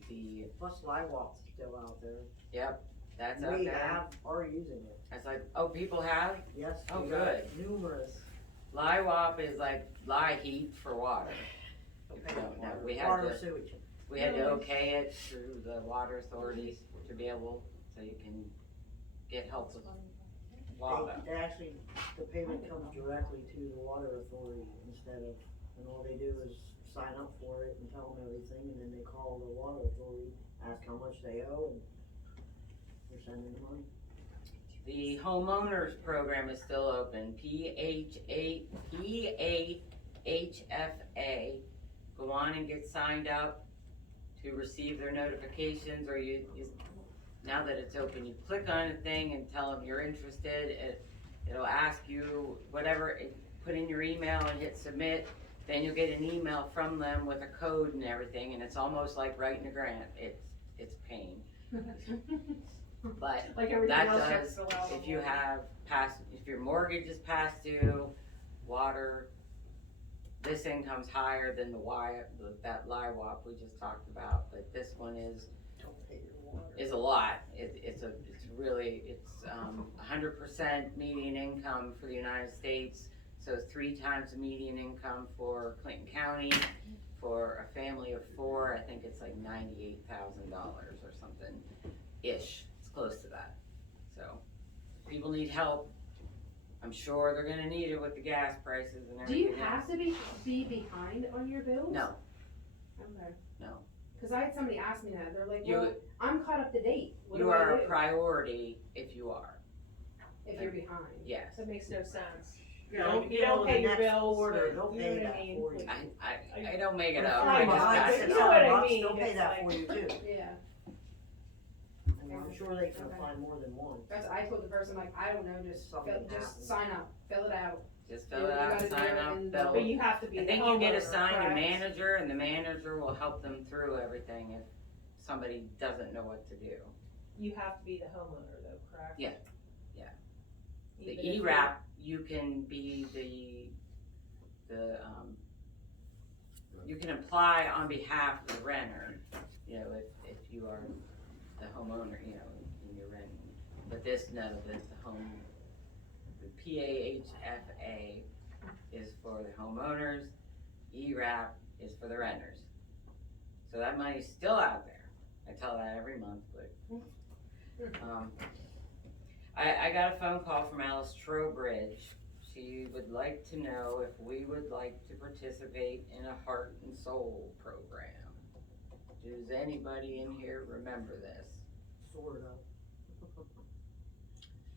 Plus Liwalk's still out there. yep, that's out We there. are using it. It's like, oh, people have? Yes, Oh, we got good. numerous. LIWAP is like lye heat for water. If you don't know, we had Water to, sewage. we had to okay it through the water authorities to be able, so you can get help with water. They actually, the payment comes directly to the water authority instead of, and all they do is sign up for it and tell them everything, and then they call the water authority, ask how much they owe, and they're sending the money. The Homeowners Program is still open, PHFA. Go on and get signed up to receive their notifications, or now that it's open, you click on a thing and tell them you're interested, it'll ask you whatever, put in your email and hit submit, then you'll get an email from them with a code and everything, and it's almost like writing a grant, it's pain. But Like everything that else you have to does, fill out. if you have if your mortgage is past due, water, this income's higher than that LIWAP we just talked about, but this one is a lot. It's 100% median income for the United States, so 3 times the median income for Clinton County. For a family of 4, I think it's like $98,000 or something ish. It's close to that. So people need help. I'm sure they're gonna need it with the gas prices and Do everything. you have to be behind on your bills? No, Okay. no. Cause I had somebody ask me that, they're like, You- well, I'm caught up to date, what You do are I a do priority if you are. if you're behind? Yes. That makes no sense. Yeah, You don't pay your bills, Order, but they'll you know pay what I that mean? for you. I don't make it up. If I you're just behind pass it you know what I on. mean, They'll pay it's that like- for you too. Yeah, And I'm sure they can Okay. find more than one. that's, I told the person, like, I don't know, just Something happens. sign up, fill it out. Just You fill it out, gotta do sign it up, and- they'll. But you have to be I the think you get homeowner, assigned a correct? manager, and the manager will help them through everything if somebody doesn't know what to do. You have to be the homeowner though, correct? Yeah, yeah. The Even if you- ERAP, you can be you can apply on behalf of the renter, you know, if you are the homeowner, you know, and you're renting. But the PAHFA is for the homeowners, ERAP is for the renters. So that money's still out there. I tell that every month, but, I got a phone call from Alice Trowbridge. She would like to know if we would like to participate in a Heart and Soul program. Does anybody in here remember this? Sort of.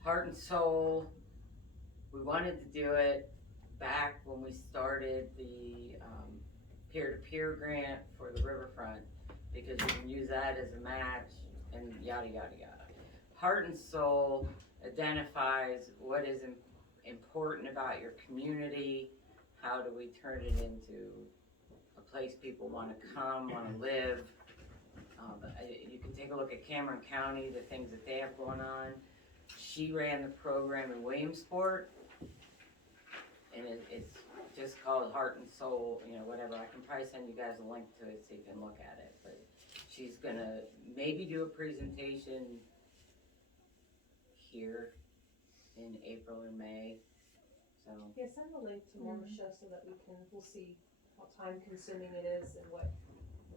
Heart and Soul, we wanted to do it back when we started the peer-to-peer grant for the riverfront, because you can use that as a match and yada, yada, yada. Heart and Soul identifies what is important about your community, how do we turn it into a place people wanna come, wanna live. You can take a look at Cameron County, the things that they have going on. She ran the program in Williamsport, and it's just called Heart and Soul, you know, whatever. I can probably send you guys a link to it so you can look at it, but she's gonna maybe do a presentation here in April or May, so. Yeah, send the link to Marcia so that we'll see how time consuming it is and what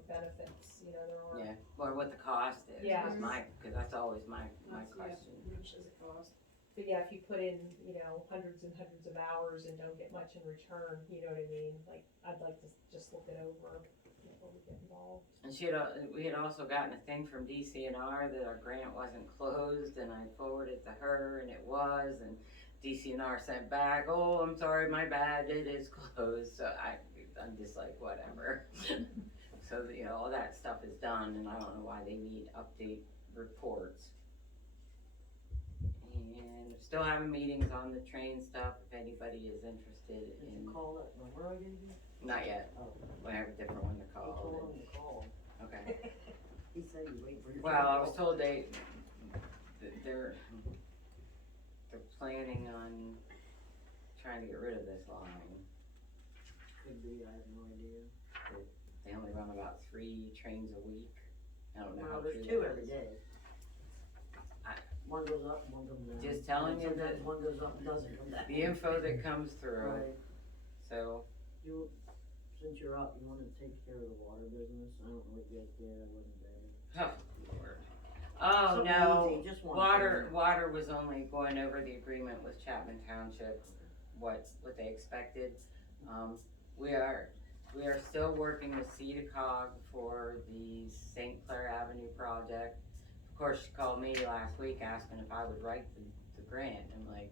benefits, you know, there are. Yeah, or what the cost is, Yeah. cause that's always my That's- yeah, question. how much does it cost? But yeah, if you put in, you know, hundreds and hundreds of hours and don't get much in return, you know what I mean? Like, I'd like to just look it over before we get involved. And we had also gotten a thing from DCNR that our grant wasn't closed, and I forwarded it to her, and it was, and DCNR sent back, oh, I'm sorry, my bad, it is closed, so I'm just like, whatever. So, you know, all that stuff is done, and I don't know why they need update reports. And still having meetings on the train stuff, if anybody is interested Did in, you call that number I gave you? not yet, Oh. we have a different one to He call. told him to call. Okay. He said you wait for your. Well, I was phone call. told they're planning on trying to get rid of this line. Could be, I have no idea. They only run about 3 trains a week. I don't know how Well, true there's that 2 is. every day. I- One goes up, one comes down. Just telling you Sometimes that- one goes up and doesn't come down. The info that comes through, Right. so, Since you're up, you wanna take care of the water business? I don't know what you guys did, I wasn't there. oh, Lord. Oh, Something no, easy, just one thing. water was only going over the agreement with Chapman Township, what they expected. We are still working with CEDACOG for the St. Clair Avenue project. Of course, she called me last week asking if I would write the grant. I'm like,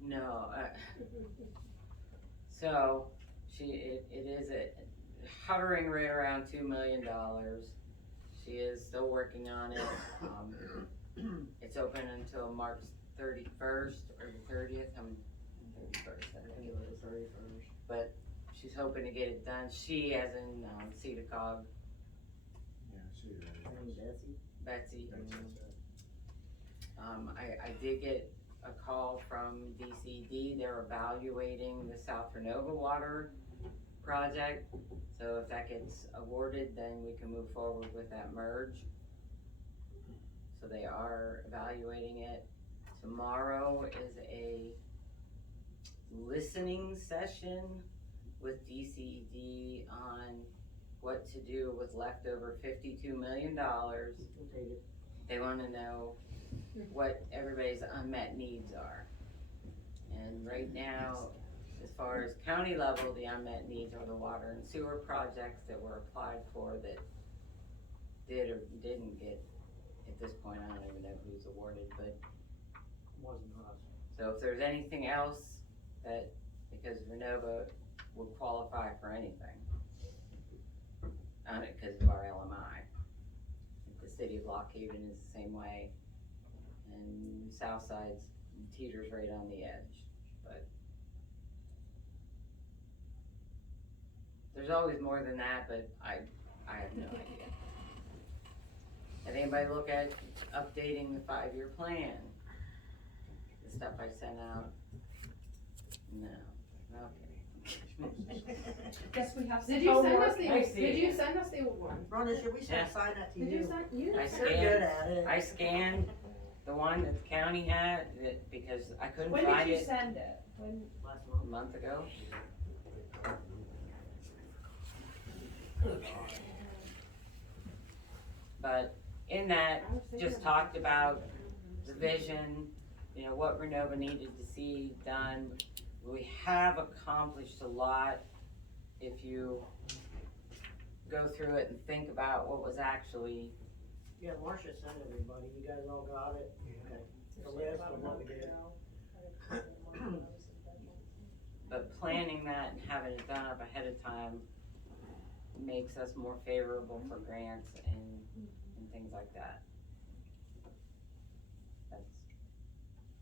no. So, it is hovering right around $2 million. She is still working on it. It's open until March 31st or the 30th. I'm 31st, I think it is. 31st. But she's hoping to get it done. She, as in CEDACOG, Yeah, I see that. Hey, Betsy. Betsy. That's it. I did get a call from DCD. They're evaluating the South Renova water project. So if that gets awarded, then we can move forward with that merge. So they are evaluating it. Tomorrow is a listening session with DCED on what to do with leftover $52 million. We'll take it. They wanna know what everybody's unmet needs are. And right now, as far as county level, the unmet needs are the water and sewer projects that were applied for that did or didn't get, at this point, I don't even know who's awarded, but. Wasn't us. So if there's anything else that, because Renova would qualify for anything, because of our LMI. The city of Lock Haven is the same way, and Southside's teeters right on the edge, but there's always more than that, but I have no idea. Did anybody look at updating the 5-year plan? The stuff I sent out? No, okay. Guess we have some homework. Did you send us the old one? Rhonda, should we Yeah. sign that to Did you? you send, you I sent You're scanned- good at it. I scanned the one that the county had, that, because I couldn't When find did you it send it? When? Last a month. month ago. But in that, just talked about the vision, you know, what Renova needed to see done. We have accomplished a lot if you go through it and think about what was actually, Yeah, Marcia sent everybody, you guys all got it? Okay. The list of what we did. but planning that and having it done up ahead of time makes us more favorable for grants and things like that. That's,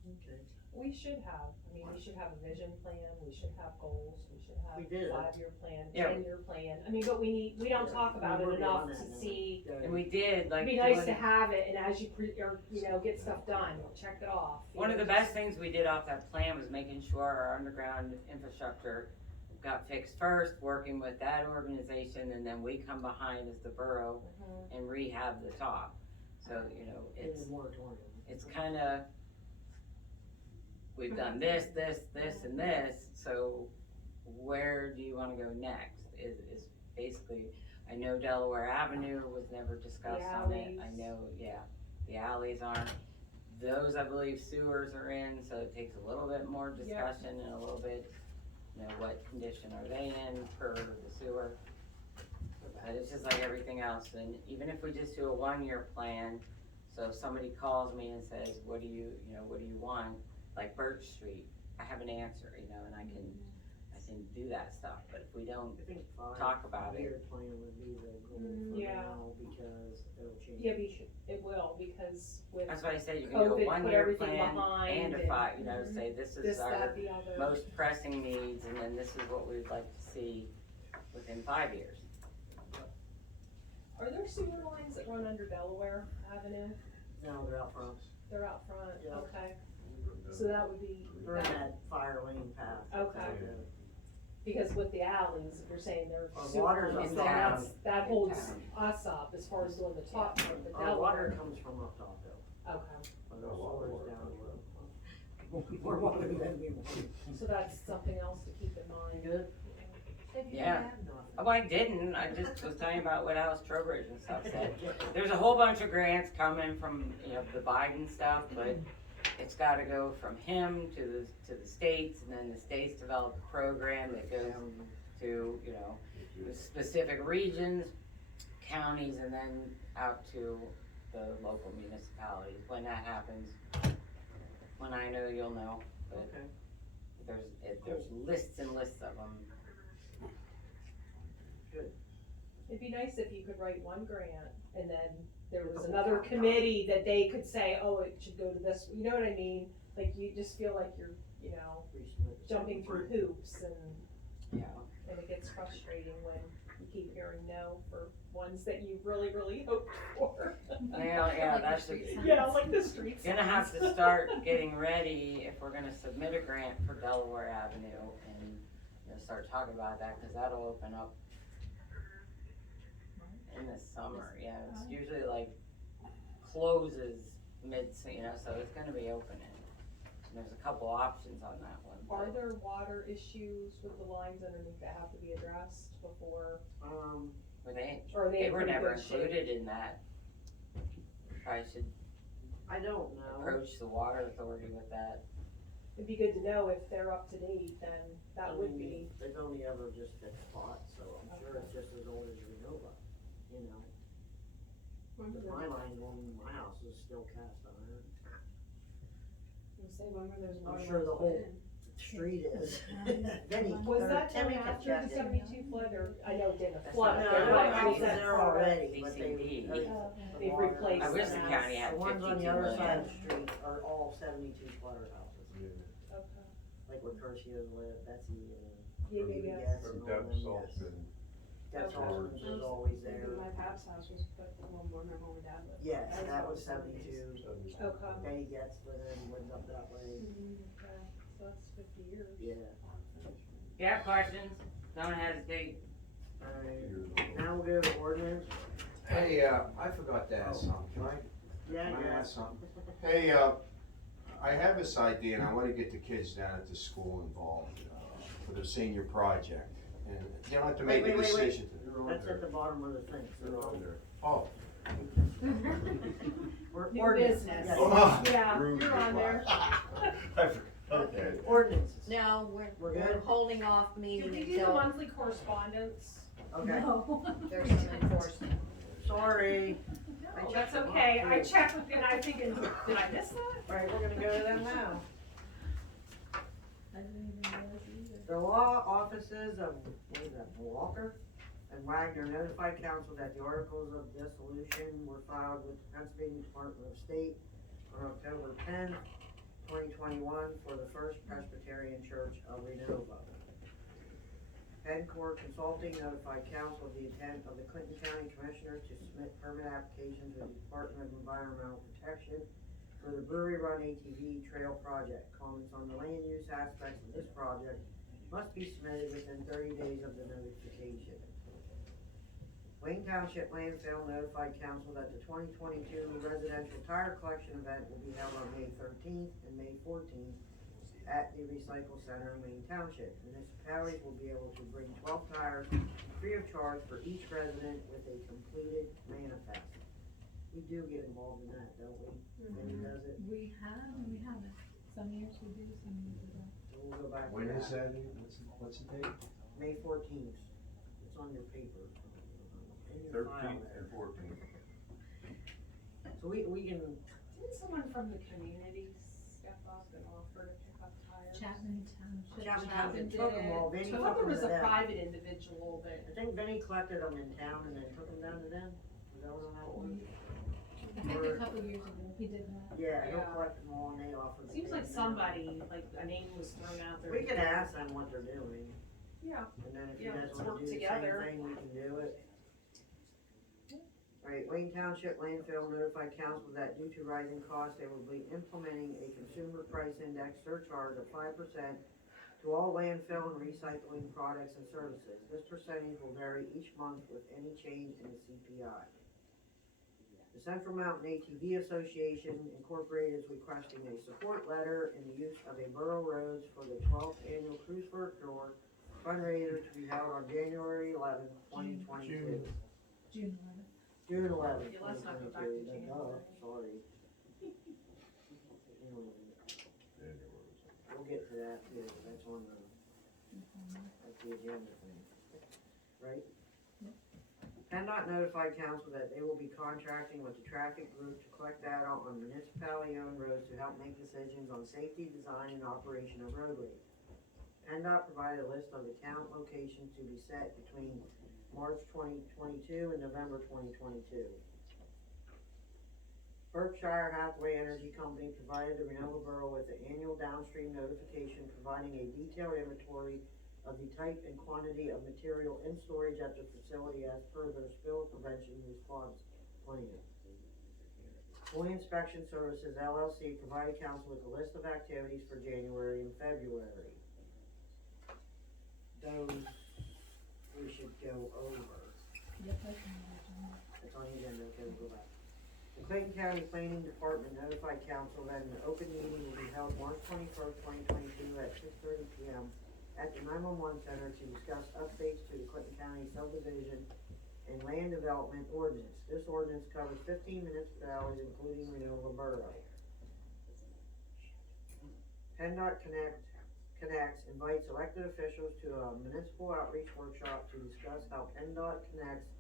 Okay. We should have, we should have a vision plan, we should have goals, we should have We did. 5-year plan, Yeah. 10-year plan. But we don't Yeah, talk about we it were enough beyond to that, see. Yeah. and we did, like, It'd be nice doing- to have it, and as you get stuff done, check it off. one of the best things we did off that plan was making sure our underground infrastructure got fixed first, working with that organization, and then we come behind as the borough and rehab the top. So, you know, In it's the moratorium. it's kinda, we've done this, and this, so where do you wanna go next, is basically, I know Delaware Avenue was never discussed on it, I alleys. know, yeah, the alleys aren't. Those, I believe sewers are in, so it takes a little bit more discussion and a little bit, you know, what condition are they in per the sewer. But it's just like everything else, and even if we just do a 1-year plan, so if somebody calls me and says, what do you want, like Birch Street, I have an answer, you know, and I can do that stuff, but if we don't I think talk about it. 5-year plan would be the goal for Yeah. now, because it'll change. Yeah, it will, because with That's why I said you can do COVID, a put 1-year everything plan behind and a and- 5, you know, say this this, is our that, the other. most pressing needs, and then this is what we'd like to see within 5 years. Are there sewer lines that run under Delaware Avenue? No, they're out front. They're out front, Yeah. okay. So that would be, They're in that fire lane path. Okay. because with the alleys, if you're saying they're Our sewer water's lines, in then town. that In holds town. us up as far as doing the top part, the Our water Delaware. comes from up top though, Okay, but the A lot of sewer's water down comes below. More water than we want. so that's something else to keep in mind. Good? Yeah. Oh, I didn't, I just was telling you about what Alice Trowbridge and stuff said. There's a whole bunch of grants coming from, you know, the Biden stuff, but it's gotta go from him to the states, and then the states develop a program that goes to, you know, the specific regions, counties, and then out to the local municipalities. When that happens, when I know, you'll know, but Okay. there's lists and lists of them. It'd be nice if you could write one grant and then there was another committee that they could say, oh, it should go to this, you know what I mean? Like you just feel like you're, you know, jumping through hoops and it gets frustrating when you keep hearing no for ones that you really, really hoped for. Yeah, that's Yeah, like the streets. gonna have to start getting ready if we're gonna submit a grant for Delaware Avenue, and, you to start talking about that, cause that'll open up in the summer, yeah, it's usually like closes so it's gonna be opening. And there's a couple options on that one. Are there water issues with the lines underneath that have to be addressed before, But they or are they in were pretty never good shape? included in that. Probably should I don't know. approach the water authority with that. It'd be good to know if they're up to date, then that would be. They've only ever just fixed spots, so I'm sure it's just as old as Renova, you know. My line going in my house is still cast iron. I'm sure the whole street is. Vinny, Was that done Timmy can after check the it. 72 flood, or, I know it didn't That's flood, not- No, but there what are was houses that there for? already, but they. DCD. They've replaced I wish the them county as- had The ones on 52 the other million. side of the street are all 72 clutter houses, Okay. like where Curcio's live, Betsy, Yeah, Rodriguez From and all Deb them, yes. Saltzman. Deb Okay. Saltzman's was always there. My pap's house was put, well, where my mom and dad lived. Yes, That was that all was 70s. 72. Okay. Betty Getz lived up that way. Okay, so that's 50 years. Yeah. If you have questions, don't hesitate. Alright, now we'll go to ordinance. Hey, I forgot to ask something, can I Yeah, Can I yeah. ask something? Hey, I have this idea, and I wanna get the kids down at the school involved, for their senior project. And you don't have to make a Wait. decision. That's at the bottom of the thing, so. Oh. We're New ordinance. business. Yes. Oh. Yeah, Rude you're on there. Okay, ordinances. No, We're we're good? holding off Did meeting we do the until monthly correspondence? Okay, there's some enforcement. sorry. No, that's okay, I checked with, and I thinking, did I miss that? Alright, we're gonna go to them now. The law offices of, what is that, Walker and Wagner notified council that the articles of dissolution were filed with the Pennsylvania Department of State on October 10th, 2021 for the First Presbyterian Church of Renova. Pencore Consulting notified council of the intent of the Clinton County Commissioners to submit permit applications with the Department of Environmental Protection for the Brewery Run ATV Trail Project. Comments on the land use aspects of this project must be submitted within 30 days of the notification. Wayne Township Landfill notified council that the 2022 residential tire collection event will be held on May 13th and May 14th at the Recycle Center in Wayne Township. Municipalities will be able to bring 12 tires free of charge for each resident with a completed manifest. We do get involved in that, don't we? Wendy does it. We have and we haven't. Some years we do, some years we don't. So we'll go back to When is that. that? What's the date? May 14th. It's on your paper. In your file 13th there. and 14th. So we can, Didn't someone from the community step up and offer to pick up tires? Chapman Township. Chapman did took them it. all, Vinny So took there them was to a them. private individual that, I think Vinny collected them in town and then took them down to them. Is that what that was? I think a couple years ago he did that. Yeah, he'll Yeah. collect them all and they offer. to seems pay like them down. somebody, like a name was thrown out there. We can ask them what they're doing, Yeah, and then if you Yeah, guys let's wanna work do the same together. thing, we can do it. Alright, Wayne Township landfill notified council that due to rising costs, they will be implementing a consumer price index surcharge of 5% to all landfill and recycling products and services. This percentage will vary each month with any change in the CPI. The Central Mountain ATV Association Incorporated is requesting a support letter in the use of a borough roads for the 12th annual Cruise for a Cure fundraiser to be held on January 11th, 2022. June 11th. June 11th, Yeah, let's not go back to 2022. January. Sorry. We'll get to that too, that's on the, that's the agenda thing, right? PennDOT notified council that they will be contracting with the traffic group to collect data on municipality-owned roads to help make decisions on safety, design, and operation of roadways. PennDOT provided a list of the count locations to be set between March 2022 and November 2022. Berkshire Hathaway Energy Company provided the Renova Borough with the annual downstream notification providing a detailed inventory of the type and quantity of material in storage at the facility as per their spill prevention response plan. Floyd Inspection Services LLC provided council with a list of activities for January and February. those we should go over. Yep, that's on the agenda. It's on the agenda, okay, we'll go back. The Clayton County Planning Department notified council that an open meeting will be held March 21st, 2022 at 6:30 p.m. at the 911 Center to discuss updates to the Clayton County subdivision and land development ordinance. This ordinance covers 15 municipalities, including Renova Borough. PennDOT Connects invites elected officials to a municipal outreach workshop to discuss how PennDOT Connects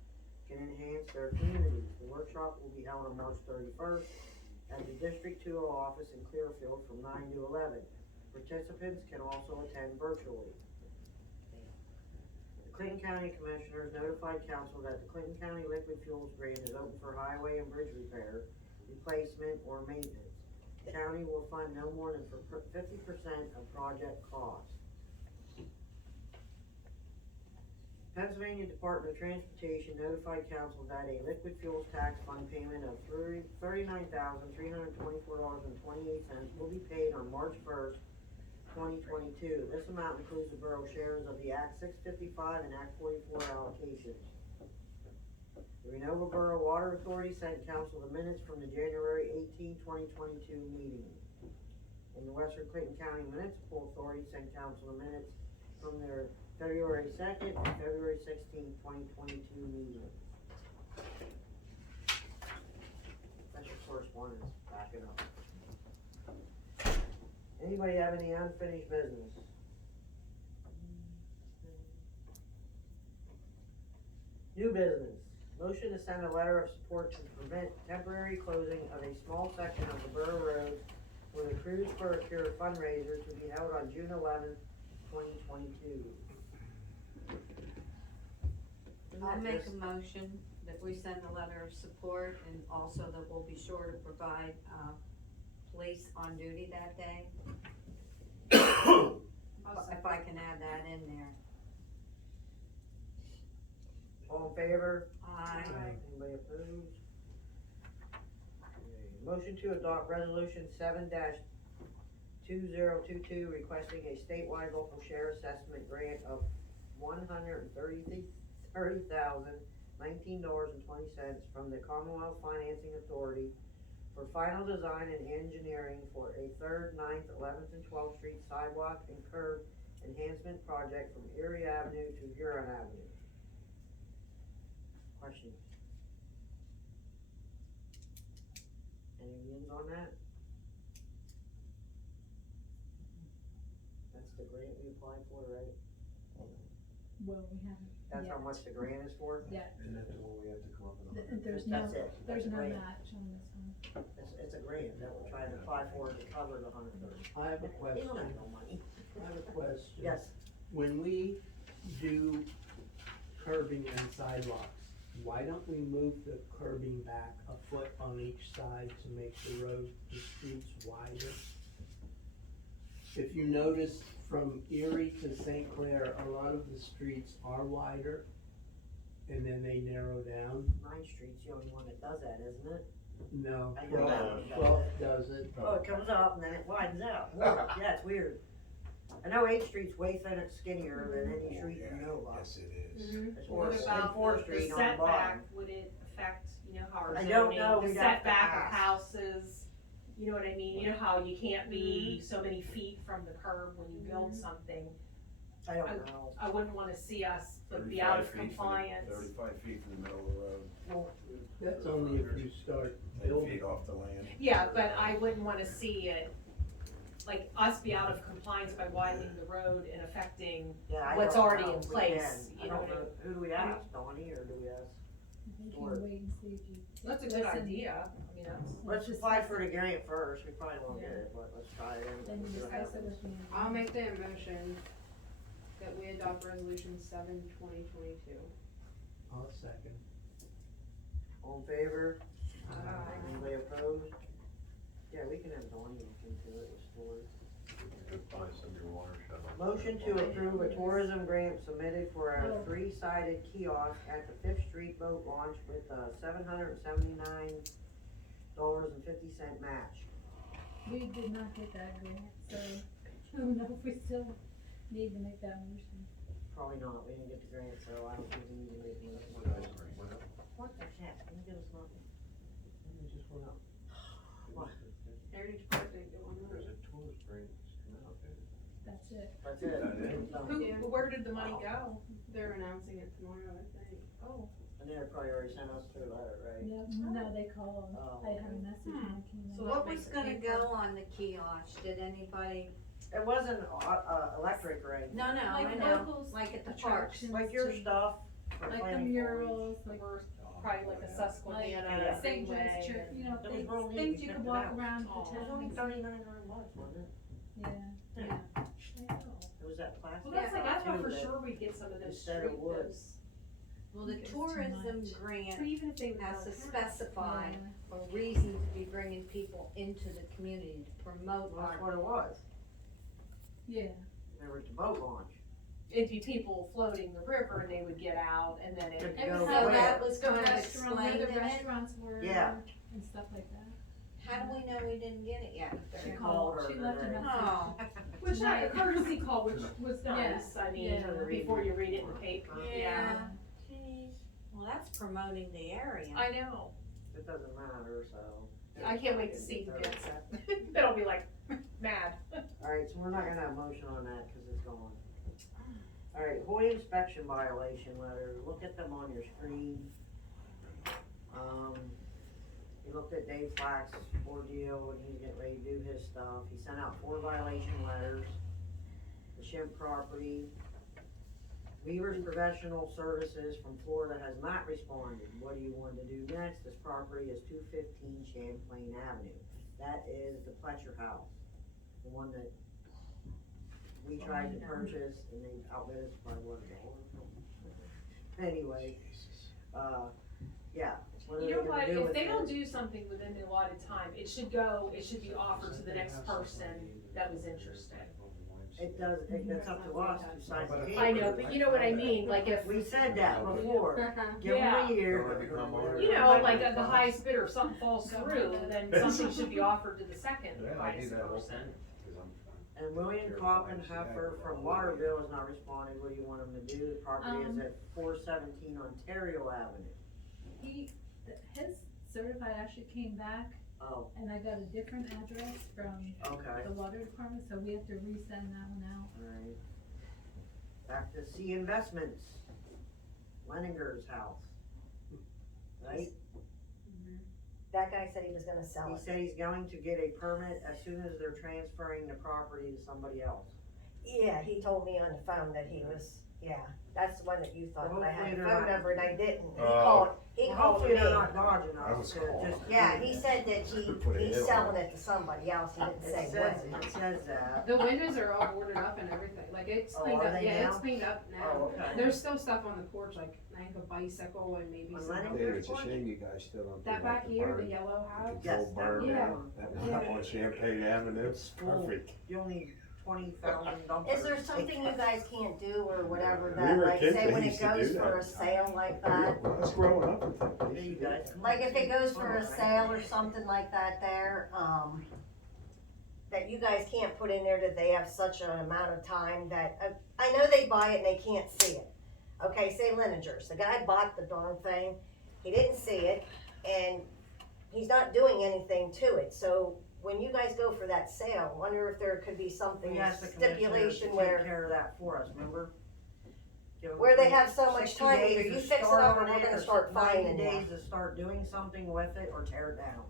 can enhance their communities. The workshop will be held on March 31st at the District 2 office in Clearfield from 9 to 11. Participants can also attend virtually. The Clinton County Commissioners notified council that the Clinton County Liquid Fuels Grant is open for highway and bridge repair, replacement, or maintenance. The county will fund no more than 50% of project costs. Pennsylvania Department of Transportation notified council that a liquid fuels tax fund payment of $39,324.28 will be paid on March 1st, 2022. This amount includes the borough shares of the Act 655 and Act 44 allocations. The Renova Borough Water Authority sent council the minutes from the January 18, 2022 meeting. And the Western Clinton County Municipal Authority sent council the minutes from their February 2nd and February 16th, 2022 meeting. Special correspondence, back it up. Anybody have any unfinished business? New business. Motion to send a letter of support to prevent temporary closing of a small section of the borough road for the Cruise for a Cure fundraiser to be held on June 11th, 2022. I'll make a motion that we send a letter of support and also that we'll be sure to provide, police on duty that day. If I can add that in there. All in favor? Aye. Anybody opposed? Okay. Motion to adopt resolution 7-2022 requesting a statewide local share assessment grant of $130,019.20 from the Commonwealth Financing Authority for final design and engineering for a 3rd, 9th, 11th, and 12th Street sidewalk and curb enhancement project from Erie Avenue to Huron Avenue. Questions? Any opinions on that? That's the grant we applied for, right? Well, we haven't. That's how yet. much the grant is for? Yeah, And that's the one we have to come up with. there's That's no, it. there's That's no a grant. match on this one. It's a grant that we're trying to apply for to cover the $130,000. I have a They question. don't have no money. I have a question. Yes, When we do curbing and sidewalks, why don't we move the curbing back a foot on each side to make the streets wider? If you notice from Erie to St. Clair, a lot of the streets are wider and then they narrow down. 9th Street's the only one that does that, isn't it? No, I know that one does 12th does it. Oh, it comes up and then it widens out. Yeah, it's weird. I know 8th Street's way thinner, skinnier than any street you know about. Yes, it is. It's What worse than about 4th the Street on the setback, bottom. would it affect, you know, how our I don't zoning, know, the we'd have to setback of ask. houses, you know what I mean, you know how you can't be so many feet from the curb when you build something. I don't know. I wouldn't wanna see us be out of compliance. 35 feet from the middle of the road, That's only if you start 10 building. feet off the land. Yeah, but I wouldn't wanna see it, like, us be out of compliance by widening the road and affecting, Yeah, I what's don't already know in if we place, can. you know I what don't I know. Who do we ask, Donnie, or do we ask? I think you Or- wait and see if you. that's a good Listen. idea, I mean, that's. Let's apply for the grant first, we probably won't get it, but let's try it Then and you see what discuss it happens. with me. I'll make the motion that we adopt resolution 7-2022. I'll second. All in favor? Aye. Anybody opposed? Yeah, we can have Donnie look into it, restore it. Go buy some of your water shuttle. Motion to approve a tourism grant submitted for a 3-sided kiosk at the 5th Street Boat Launch with a $779.50 match. We did not get that grant, so I don't know if we still need to make that motion. Probably not, we didn't get the grant, so I don't think we need to make much money. What the heck, can you give us nothing? It just went up. What? Heritage Park didn't get one There's either. a tourist bring out there. That's it. That's it. That it? Done. Where did the money go? They're announcing it tomorrow, I think. Oh, And they probably already sent us their letter, right? No, they called. Oh, I had a message when I came in. So What that was makes it gonna paper. go on the kiosk? Did anybody? It wasn't, electric or anything. No, I Like know, locals, like at the parks. attractions Like your to- stuff. for Like the planning murals, like we're probably like a Yeah. Susquehanna, St. Greenway. Joe's Church, you know, It was things, real neat, things we you checked could it walk out. around Oh. the It was only town. $39 wasn't it? Yeah, Yeah. yeah. It was that plastic. Well, that's like, I thought for tube sure we'd get some of those instead of street, wood. those. Well, the It's too tourism much. grant But even if they has to don't have- specify Yeah. a reason to be bringing people into the community to promote Well, that's our. what it was. Yeah. They were at the boat launch. It'd be people floating the river and they would get out and then it. Good It was go So how where? that was the kind of restaurant, where explained the in it. restaurants were. Yeah. And stuff like that. How do we know we didn't get it yet? She called her She left a today. message. Oh, Which a courtesy call, which was nice, I mean, Yeah. before you read it in the paper, yeah. yeah. Jeez. Well, that's promoting the area. I know, It doesn't matter, so. I can't wait to see who gets it, then I'll be like, mad. Alright, so we're not gonna have a motion on that, cause it's gone. Alright, Hoy inspection violation letter, look at them on your screen. You looked at Dave Flack's ordeal, and he's getting ready to do his stuff, he sent out 4 violation letters. The Shimp property. Weaver's Professional Services from Florida has not responded, what do you want to do next? This property is 215 Champlain Avenue, that is the Pletcher house, the one that we tried to purchase, and they outbid us by what, $1? Anyway, yeah, what are they You know gonna what, do if with they don't it? do something within the allotted time, it should be offered to the next person that was interested. It does, it's up to us to sign the paper. I know, but you know what I mean, like if, We said that before, give them Yeah. a year. you know, like the highest bidder, if something falls through, then something should be offered to the second highest person. And William Koppenheffer from Waterville has not responded, what do you want him to do? The property is at 417 Ontario Avenue. His certified actually came back, Oh, and I got a different address from okay, the water department, so we have to resend that one out. alright. Back to C Investments, Leninger's house. Right? That guy said he was gonna sell He it. said he's going to get a permit as soon as they're transferring the property to somebody else. Yeah, he told me on the phone that he was, yeah, that's the one that you thought, Well, but I had the hopefully they're phone not- number and I didn't. He Oh. called Well, called hopefully me. they're not dodging I us was to calling. just. Yeah, he said that Put it he's in. selling it to somebody else, he didn't say It what. says that. The windows are all boarded up and everything, like it's Oh, cleaned are up, they yeah, it's now? cleaned up now. Oh, okay. There's still stuff on the porch, like I think a bicycle and maybe On some. Leninger's David, it's a porch? shame you guys still don't do That like back the here, the barn, yellow house. Yes, controlled barn yeah. down, that one up on Champagne Avenue, It's full. perfect. You only need 20,000 dumpsters. Is there something you guys can't do or whatever We that, were like, kids say that when it used to goes do for that. a sale like that? When I was growing up, I think There they you used to do guys. that. Like if it goes for a sale or something like that there, that you guys can't put in there that they have such an amount of time that, I know they buy it and they can't see it. Okay, say Lineagers, the guy bought the darn thing, he didn't see it, and he's not doing anything to it, so when you guys go for that sale, I wonder if there could be something, We asked the commissioners to stipulation take where, care of that for us, remember? Give them where they have so much 60 time, days either to you fix it start up or on we're it, gonna or start 90 finding days one. to start doing something with it, or tear it down.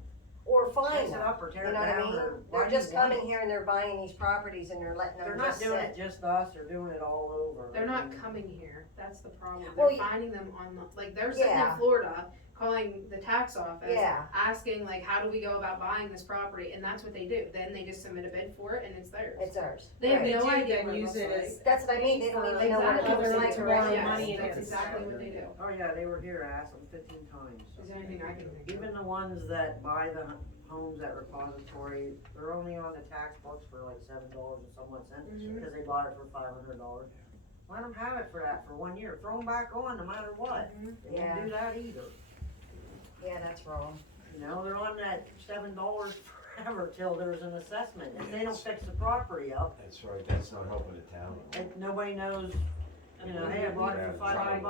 Or find Fix it them. up or tear You it know what I down, mean? or why They're do you just want coming it? here and they're buying these properties and they're letting them They're just not doing sit. it just us, they're doing it all over. They're I not mean, coming here, that's the problem. Well, They're finding them on the, like, they're sitting in Yeah. Florida, calling the tax office, Yeah. asking like, how do we go about buying this property, and that's what they do. Then they just submit a bid for it and it's theirs. It's ours. They have Right. no do idea then what it use looks it like. as- That's what I mean, they don't even know what it Exactly, looks they're like like, or well, anything. yes, money that's and exactly what they do. Oh yeah, they were here, I asked them 15 times. Is there anything I can think of? Even the ones that buy the homes at repository, they're only on the tax books for like $7 and some odd cents, Mhm. because they bought it for $500. Let them have it for that for 1 year, throw them back on no matter what. Mhm. They Yeah. won't do that either. Yeah, that's wrong. You know, they're on that $7 forever till there's an assessment. If they don't fix the property up, That's right, that's not helping the town. and nobody knows You know, hey, I bought it for $500.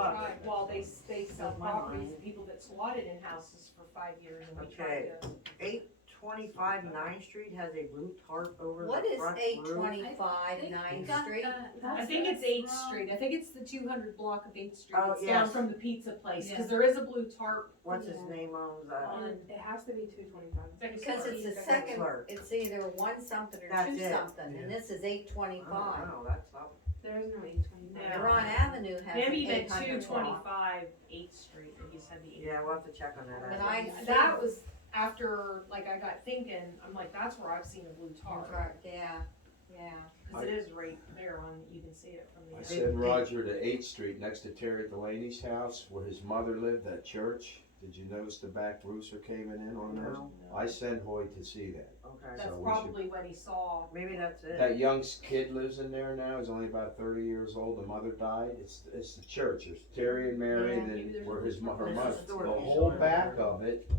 Well, they sell That's my properties, mind. and people that squatted in houses for 5 years, and we tried Okay. to. 825 9th Street has a blue tarp over What the is front eight roof. twenty-five Ninth Street? I think it's 8th Street, I think it's the 200 block of 8th Street, Oh, it's down yes. from the pizza place, Yeah. cause there is a blue tarp. What's his name owns that? It has to be 225. Because it's a second, Clerk. it's either one something or That's two it. something, and this is 825. Oh, that's up. There is no 825. No. Huron Avenue has an Maybe even 800 block. 225 8th Street, if you said the 8th. Yeah, we'll have to check on that. But I That was after, like, I got thinking, I'm like, that's where I've seen a blue tarp. Yeah, yeah. Cause it is right there on, you can see it from the. I sent Roger to 8th Street next to Terry Delaney's house where his mother lived, that church. Did you notice the back roofs are caving in on there? No. I sent Hoyt to see that. Okay. That's So we probably when he saw. Maybe that's it. That young kid lives in there now, he's only about 30 years old, the mother died. It's the church, there's Terry and Mary, and Maybe then there's where a her different mother. place. The There's a whole store. back of it,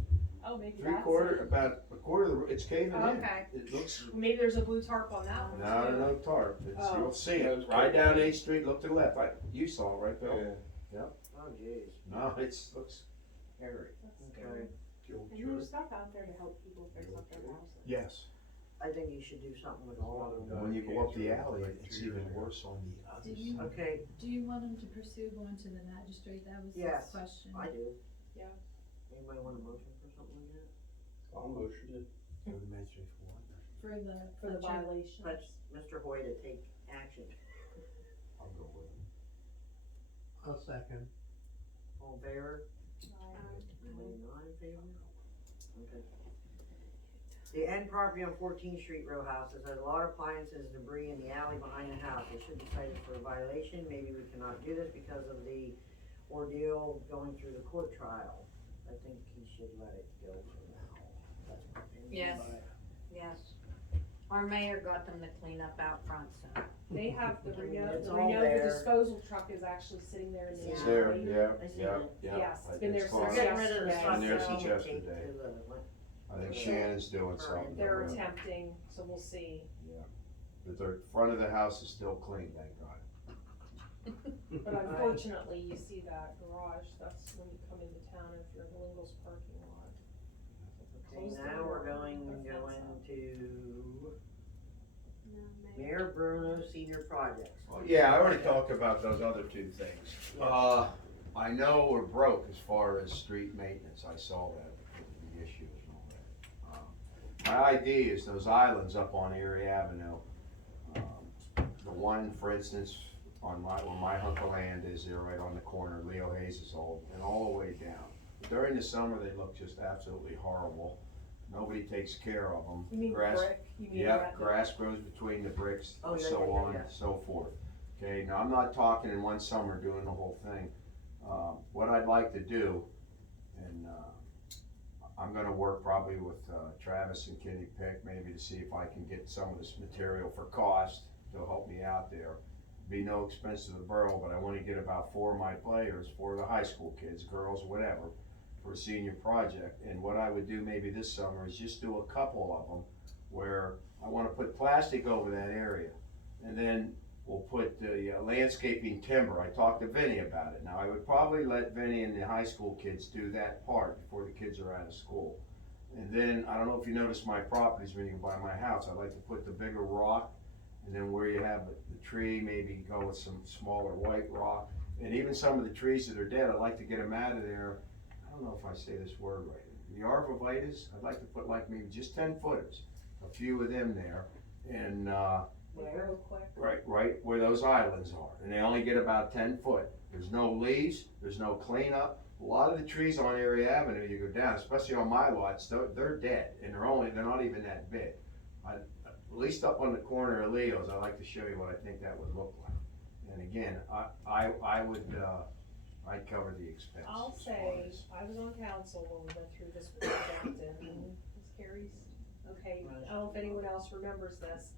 Oh, maybe three that's quarter, it. about a quarter of the, it's caving in. Okay. It looks, Maybe there's a blue tarp on that one no, too. no tarp, Oh. you'll see it, right down 8th Street, look to the left, you saw it, right, Bill? Oh, jeez. No, looks hairy. Okay. And there's stuff out there to help people fix up their houses. Yes. I think you should do something with all of them. When you go up the alley, it's even worse on the other Do you- side. Okay, Do you want him to pursue going to the magistrate? That was Yes, his question. I do. Yeah. Anybody want a motion for something like that? I'll motion it. Go to Magistrate for what? For the check. violation. Let's, Mr. Hoy to take action. I'll go with him. I'll second. All in favor? Anybody not in favor? Okay. The end property on 14th Street row houses has a lot of appliances and debris in the alley behind the house. It should be cited for a violation. Maybe we cannot do this because of the ordeal going through the court trial. I think he should let it go for now. That's my opinion. Yes, yes. Our mayor got them to clean up out front, so. They have the It's all Renova there. disposal truck is actually sitting there in the It's alley. there, I yeah, see yeah, it. yeah. Yes, it's been there It's since We're fine. getting rid of the yesterday. stuff. Been there so since we take yesterday. to the- I think Shannon's doing something. They're around. attempting, so we'll see. But the front of the house is still clean, thank God. But unfortunately, you see that garage, that's when you come into town if you're in Lingle's parking lot. Okay, Close the now door, we're going put a fence up. to Mayor Bruno Senior Projects. Yeah, I already talked about those other two things. I know we're broke as far as street maintenance, I saw that, the issues and all that. My idea is those islands up on Erie Avenue, the one, for instance, on where my hunk of land is there right on the corner, Leo Hayes' old, and all the way down. During the summer, they look just absolutely horrible. Nobody takes care of them. You mean Grass- brick? You mean Yep, red- grass grows between the bricks, Oh, and yeah, so yeah, yeah, on yeah. and so forth. Okay, now I'm not talking in one summer doing the whole thing. What I'd like to do, and, I'm gonna work probably with, Travis and Kenny Pick, maybe to see if I can get some of this material for cost to help me out there. Be no expense to the borough, but I wanna get about 4 of my players, 4 of the high school kids, girls, whatever, for a senior project. And what I would do maybe this summer is just do a couple of them where I wanna put plastic over that area. And then we'll put the landscaping timber. I talked to Vinny about it. Now, I would probably let Vinny and the high school kids do that part before the kids are out of school. And then, I don't know if you notice my properties when you buy my house, I like to put the bigger rock, and then where you have the tree, maybe go with some smaller white rock. And even some of the trees that are dead, I'd like to get them out of there. I don't know if I say this word right. The arborvitaes, I'd like to put like maybe just 10 footers, a few of them there. And, Real quick. right where those islands are, and they only get about 10 foot. There's no leaves, there's no cleanup. A lot of the trees on Erie Avenue, you go down, especially on my lots, they're dead, and they're not even that big. At least up on the corner of Leo's, I'd like to show you what I think that would look like. And again, I would, I'd cover the expense. I'll as far say, as- I was on council when we went through this project and was Carrie's, okay, I don't know if anyone else remembers this.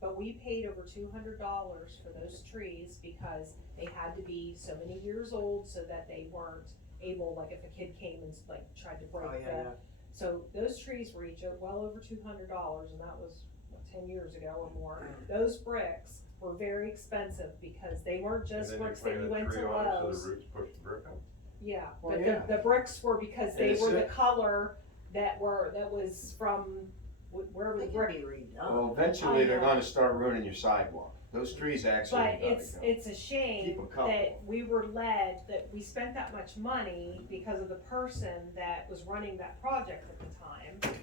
But we paid over $200 for those trees because they had to be so many years old so that they weren't able, like if a kid came and like tried to break Oh, yeah, yeah. So those trees were each well over $200 and that was what, 10 years ago or more. Those bricks were very expensive because they weren't just And then bricks that you plant a went to tree on it so Lowe's. the roots push the brick up. Yeah, Well, but yeah. the bricks were because And they it's were the a- color that was from wherever They the can brick. be redone. Well, eventually they're I know. gonna start ruining your sidewalk. Those trees actually But gotta it's, go. it's a shame Keep a couple. that we were led, that we spent that much money because of the person that was running that project at the time.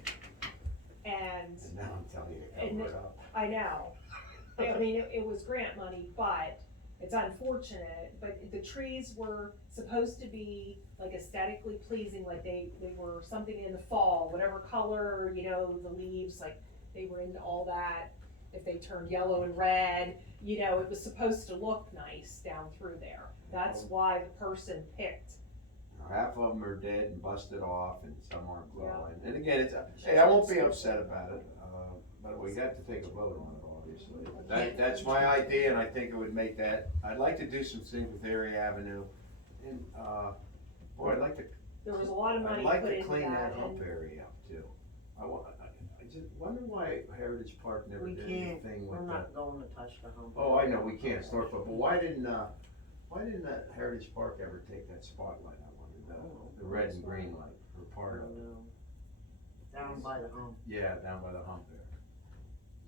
And And now I'm telling you to And cover it up. I know, I mean, it was grant money, but it's unfortunate, but the trees were supposed to be like aesthetically pleasing, like they were something in the fall, whatever color, you know, the leaves, like they were into all that. If they turned yellow and red, you know, it was supposed to look nice down through there. That's why the person picked. Half of them are dead and busted off and some aren't growing. And again, it's, hey, I won't be upset about it, but we have to take a vote on it, obviously. That's my idea, and I think it would make that, I'd like to do some things with Erie Avenue. And, boy, I'd like to, There was a lot of money I'd like put to into clean that, that hump and area up too. I just wonder why Heritage Park never We did can't, anything we're with that. not going to touch the hump. Oh, I know, we can't, Stortfoot, but why didn't that Heritage Park ever take that spotlight, I wonder, the red and green light, or part of it? Down by the hump, Yeah, down by the hump there.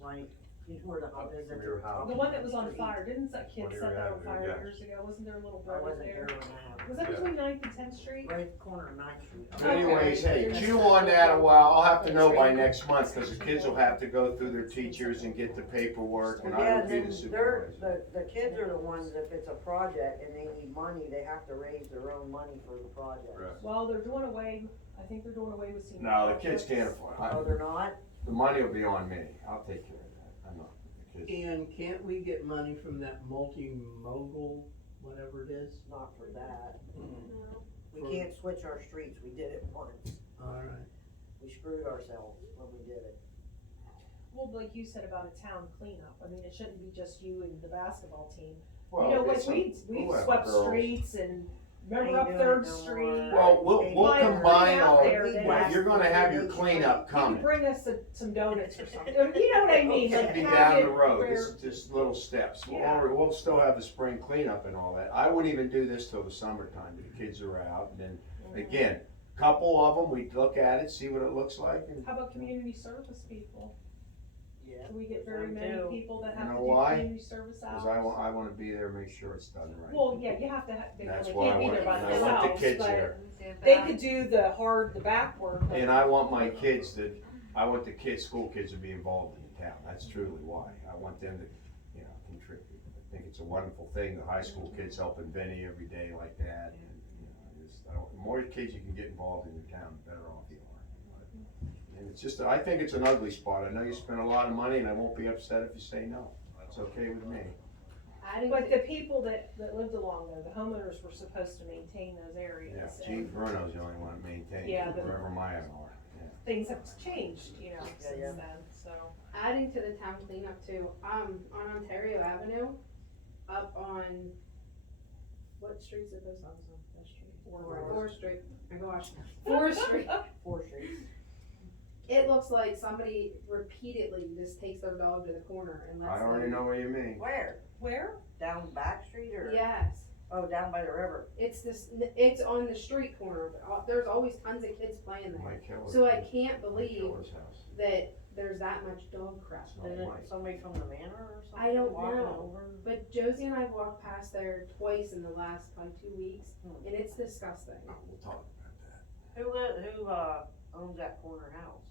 like, you know where the hump is at From your house. the one that was on fire, didn't that kid What do set you that on have there? fire Yes. years ago? Wasn't there a little I brother wasn't there? there when that happened. Was that Yeah. between 9th and 10th Street? Right at the corner of 9th Street. But anyways, hey, chew on that a while, I'll have to know by next month, cause the kids will have to go through their teachers and get the paperwork, and I Yeah, will be then the they're, supervisor. the kids are the ones, if it's a project and they need money, they have to raise their own money for the project. Right. Well, they're doing away, I think they're doing away with senior. No, the kids projects. can't afford Oh, it, they're not? the money will be on me, I'll take care of that, I'm not, the kids. And can't we get money from that multimodal, whatever it is? Not for that. No. We can't switch our streets, we did it once. Alright. We screwed ourselves when we did it. Well, like you said about a town cleanup, I mean, it shouldn't be just you and the basketball team. Well, You know, it's like we've we'll have swept girls. streets and remember Ain't up doing Third it no Street. more. Well, we'll Buy a combine plate out all, there that- you're gonna have your cleanup You can coming. bring us some donuts or something, or you know what I mean? It like should be have down it the road, where- this is just little steps, Yeah. we'll still have the spring cleanup and all that. I wouldn't even do this till the summertime, the kids are out, and then, again, couple of them, we look at it, see what it looks like, and How about community service people? Yeah. Do we get very Them many too. people that You have to know do why? community service hours? cause I wanna be there, make sure it's done right. Well, yeah, you have to have, they That's can't why I be want, there by and I want themselves, the kids but there. they could do the back work. but- And I want my kids to, I want the kids, school kids to be involved in the town, that's truly why. I want them to, you know, contribute. I think it's a wonderful thing, the high school kids helping Vinny every day like that. And, you know, the more kids you can get involved in your town, the better off you are. And it's just, I think it's an ugly spot, I know you spend a lot of money and I won't be upset if you say no, that's okay with me. But the people that lived along there, the homeowners were supposed to maintain those areas. Yeah, and Gene Bruno's the only one that maintains Yeah, it, but- wherever mine are, yeah. Things have changed, you know, since yeah. then, so. Adding to the town cleanup too, on Ontario Avenue, up on, what streets are those on? That street? Fourth Street, my gosh, 4th Street. 4th Street. It looks like somebody repeatedly just takes their dog to the corner and lets I them. already know what you mean. Where? Where? Down Back Street or? Yes, Oh, down by the river. it's it's on the street corner, but there's always tons of kids playing there. Mike Keller's- So I can't Mike believe Keller's house. that there's that much dog crap. It's not Is it Mike. somebody from the manor or something? I don't walking know. over? But Josie and I walked past there twice in the last like 2 weeks, and it's disgusting. No, we'll talk about that. Who owns that corner house?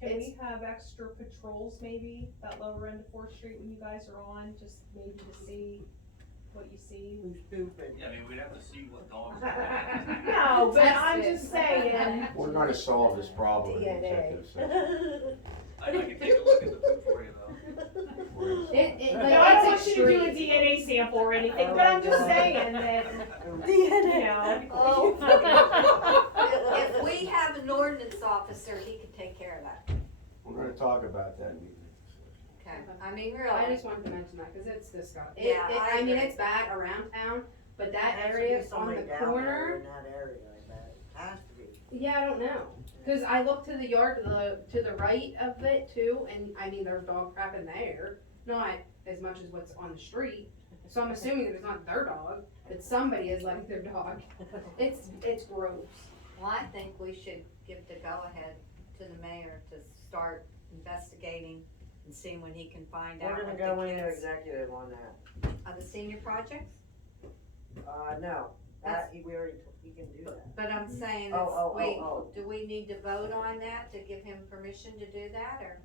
Can we have extra patrols maybe, that lower end of 4th Street when you guys are on, just maybe to see what you see? Who's stupid? Yeah, I mean, we'd have to see what dogs. No, but Test I'm it. just saying. We're gonna solve this problem in the DNA. executive session. I can take a look at the food for you though. We're- It No, like, I don't it's want you to do a extreme. DNA sample or anything, Oh but I'm my just God. saying that, you know. Oh. If we have an ordinance officer, he can take care of that. We're gonna talk about that in the Okay, I mean, I really. just wanted to mention that, cause it's disgusting. Yeah, I I mean, agree. it's bad around town, but that Has to be area on somebody the down there corner, in that area, I bet. Has to be. yeah, I don't know. Cause I look to the yard to the right of it too, and I mean, there's dog crap in there, not as much as what's on the street. So I'm assuming that it's not their dog, that somebody is letting their dog. It's gross. Well, I think we should give the go-ahead to the mayor to start investigating and seeing when he can find out We're what gonna go the into kids. executive on that. Are the senior projects? No, that, we already, he can do that. But I'm saying, Oh. do we need to vote on that to give him permission to do that, or?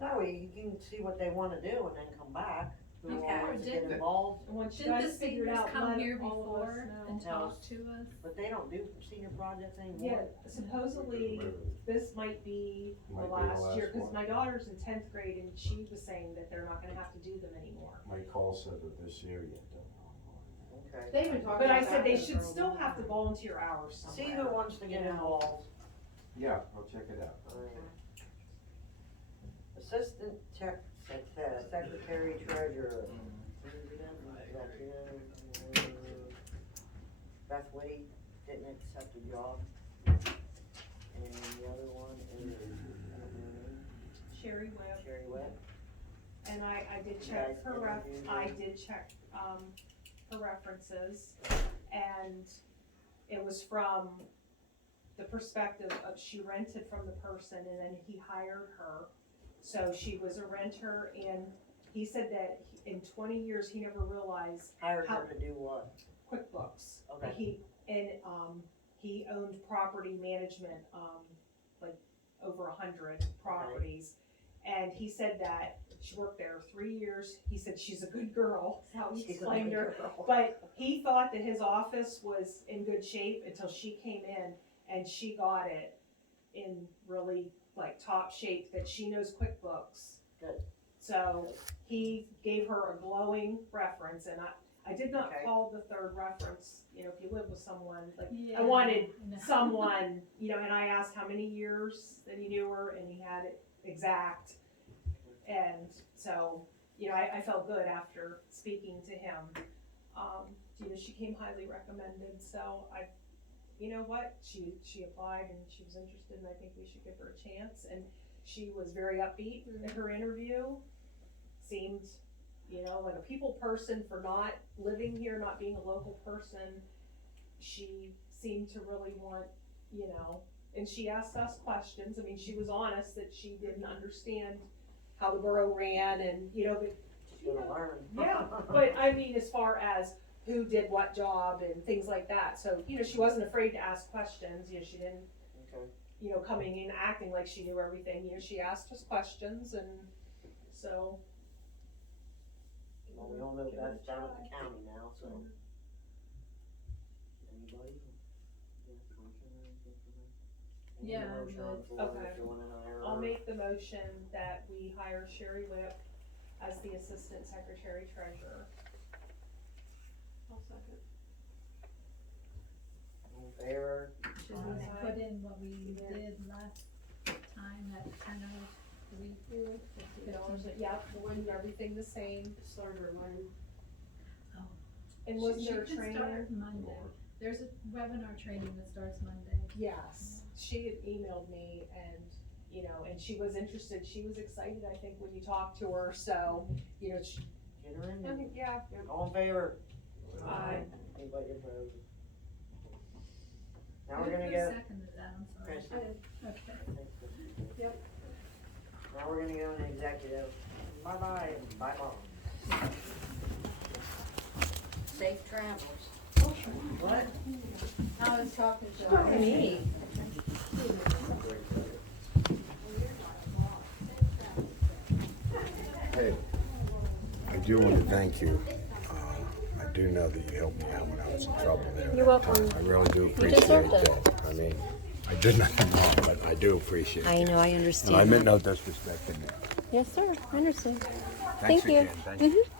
No, you can see what they wanna do and then come back. Who Okay. wants to get involved, Once you Didn't guys the figure it seniors out, come let here all of us before know. and No. talk to us? but they don't do senior projects anymore. Yeah, supposedly this might be the Might be the last year, last cause one. my daughter's in 10th grade and she was saying that they're not gonna have to do them anymore. My call said that this year yet, Okay. They've been talking But I about said they that should for a still while. have to volunteer hours See somewhere. who wants to get involved. Yeah, I'll check it out. Assistant secretary treasurer. Beth Whitty didn't accept the job. And the other one is, Sherry Webb, Sherry Webb. and I did You check guys her interviewed her? I did check, her references, and it was from the perspective of she rented from the person and then he hired her. So she was a renter, and he said that in 20 years, he never realized Hired How- her to do what? QuickBooks. Okay. He owned property management, like over 100 properties. And he said that she worked there 3 years. He said she's a good girl, is how he She's a explained good her. girl. But he thought that his office was in good shape until she came in, and she got it in really like top shape, that she knows QuickBooks. Good. So he gave her a glowing reference, and I did not Okay. call the third reference, you know, if you live with someone, like, Yeah, I wanted I know. someone, you know, and I asked how many years that he knew her, and he had it exact. And so, you know, I felt good after speaking to him. You know, she came highly recommended, so you know what, she applied and she was interested, and I think we should give her a chance. And she was very upbeat in her interview, seemed, you know, like a people person for not living here, not being a local person. She seemed to really want, you know, and she asked us questions. I mean, she was honest that she didn't understand how the borough ran, and, you know, but, She's gonna learn. yeah, but I mean, as far as who did what job and things like that. So, you know, she wasn't afraid to ask questions. You know, she didn't, Okay. you know, coming in acting like she knew everything. You know, she asked us questions, and so. Well, we all know that's down at the county now, so. Anybody? Yeah, Motion on the floor Okay. if you wanna hire her. I'll make the motion that we hire Sherry Whip as the assistant secretary treasurer. I'll second. All in favor? Should we put in what we did last time at $10.03? $50, yeah, we'll leave everything the same. Starter line. Oh. And wasn't there a She can training? start Monday. There's a webinar training that starts Monday. Yes, she had emailed me, and, you know, and she was interested, she was excited, I think, when you talked to her, so, you know, she, Get her in I there. think, yeah. All in favor? Aye. Anybody opposed? Now Who we're gonna go. seconded that, I'm sorry. Chris. Okay. Yep. Now we're gonna go into executive. Bye-bye, bye-bye. Safe travels. What? I was talking to Me. Hey, I do want to thank you. I do know that you helped me out when I was in trouble there. You're welcome. I really do You appreciate deserved it. that. I mean, I did nothing wrong, but I do appreciate it. I know, I And I understand. meant no disrespect in there. Yes, sir, I understand. Thanks Thank you. again. Thank you. Mhm.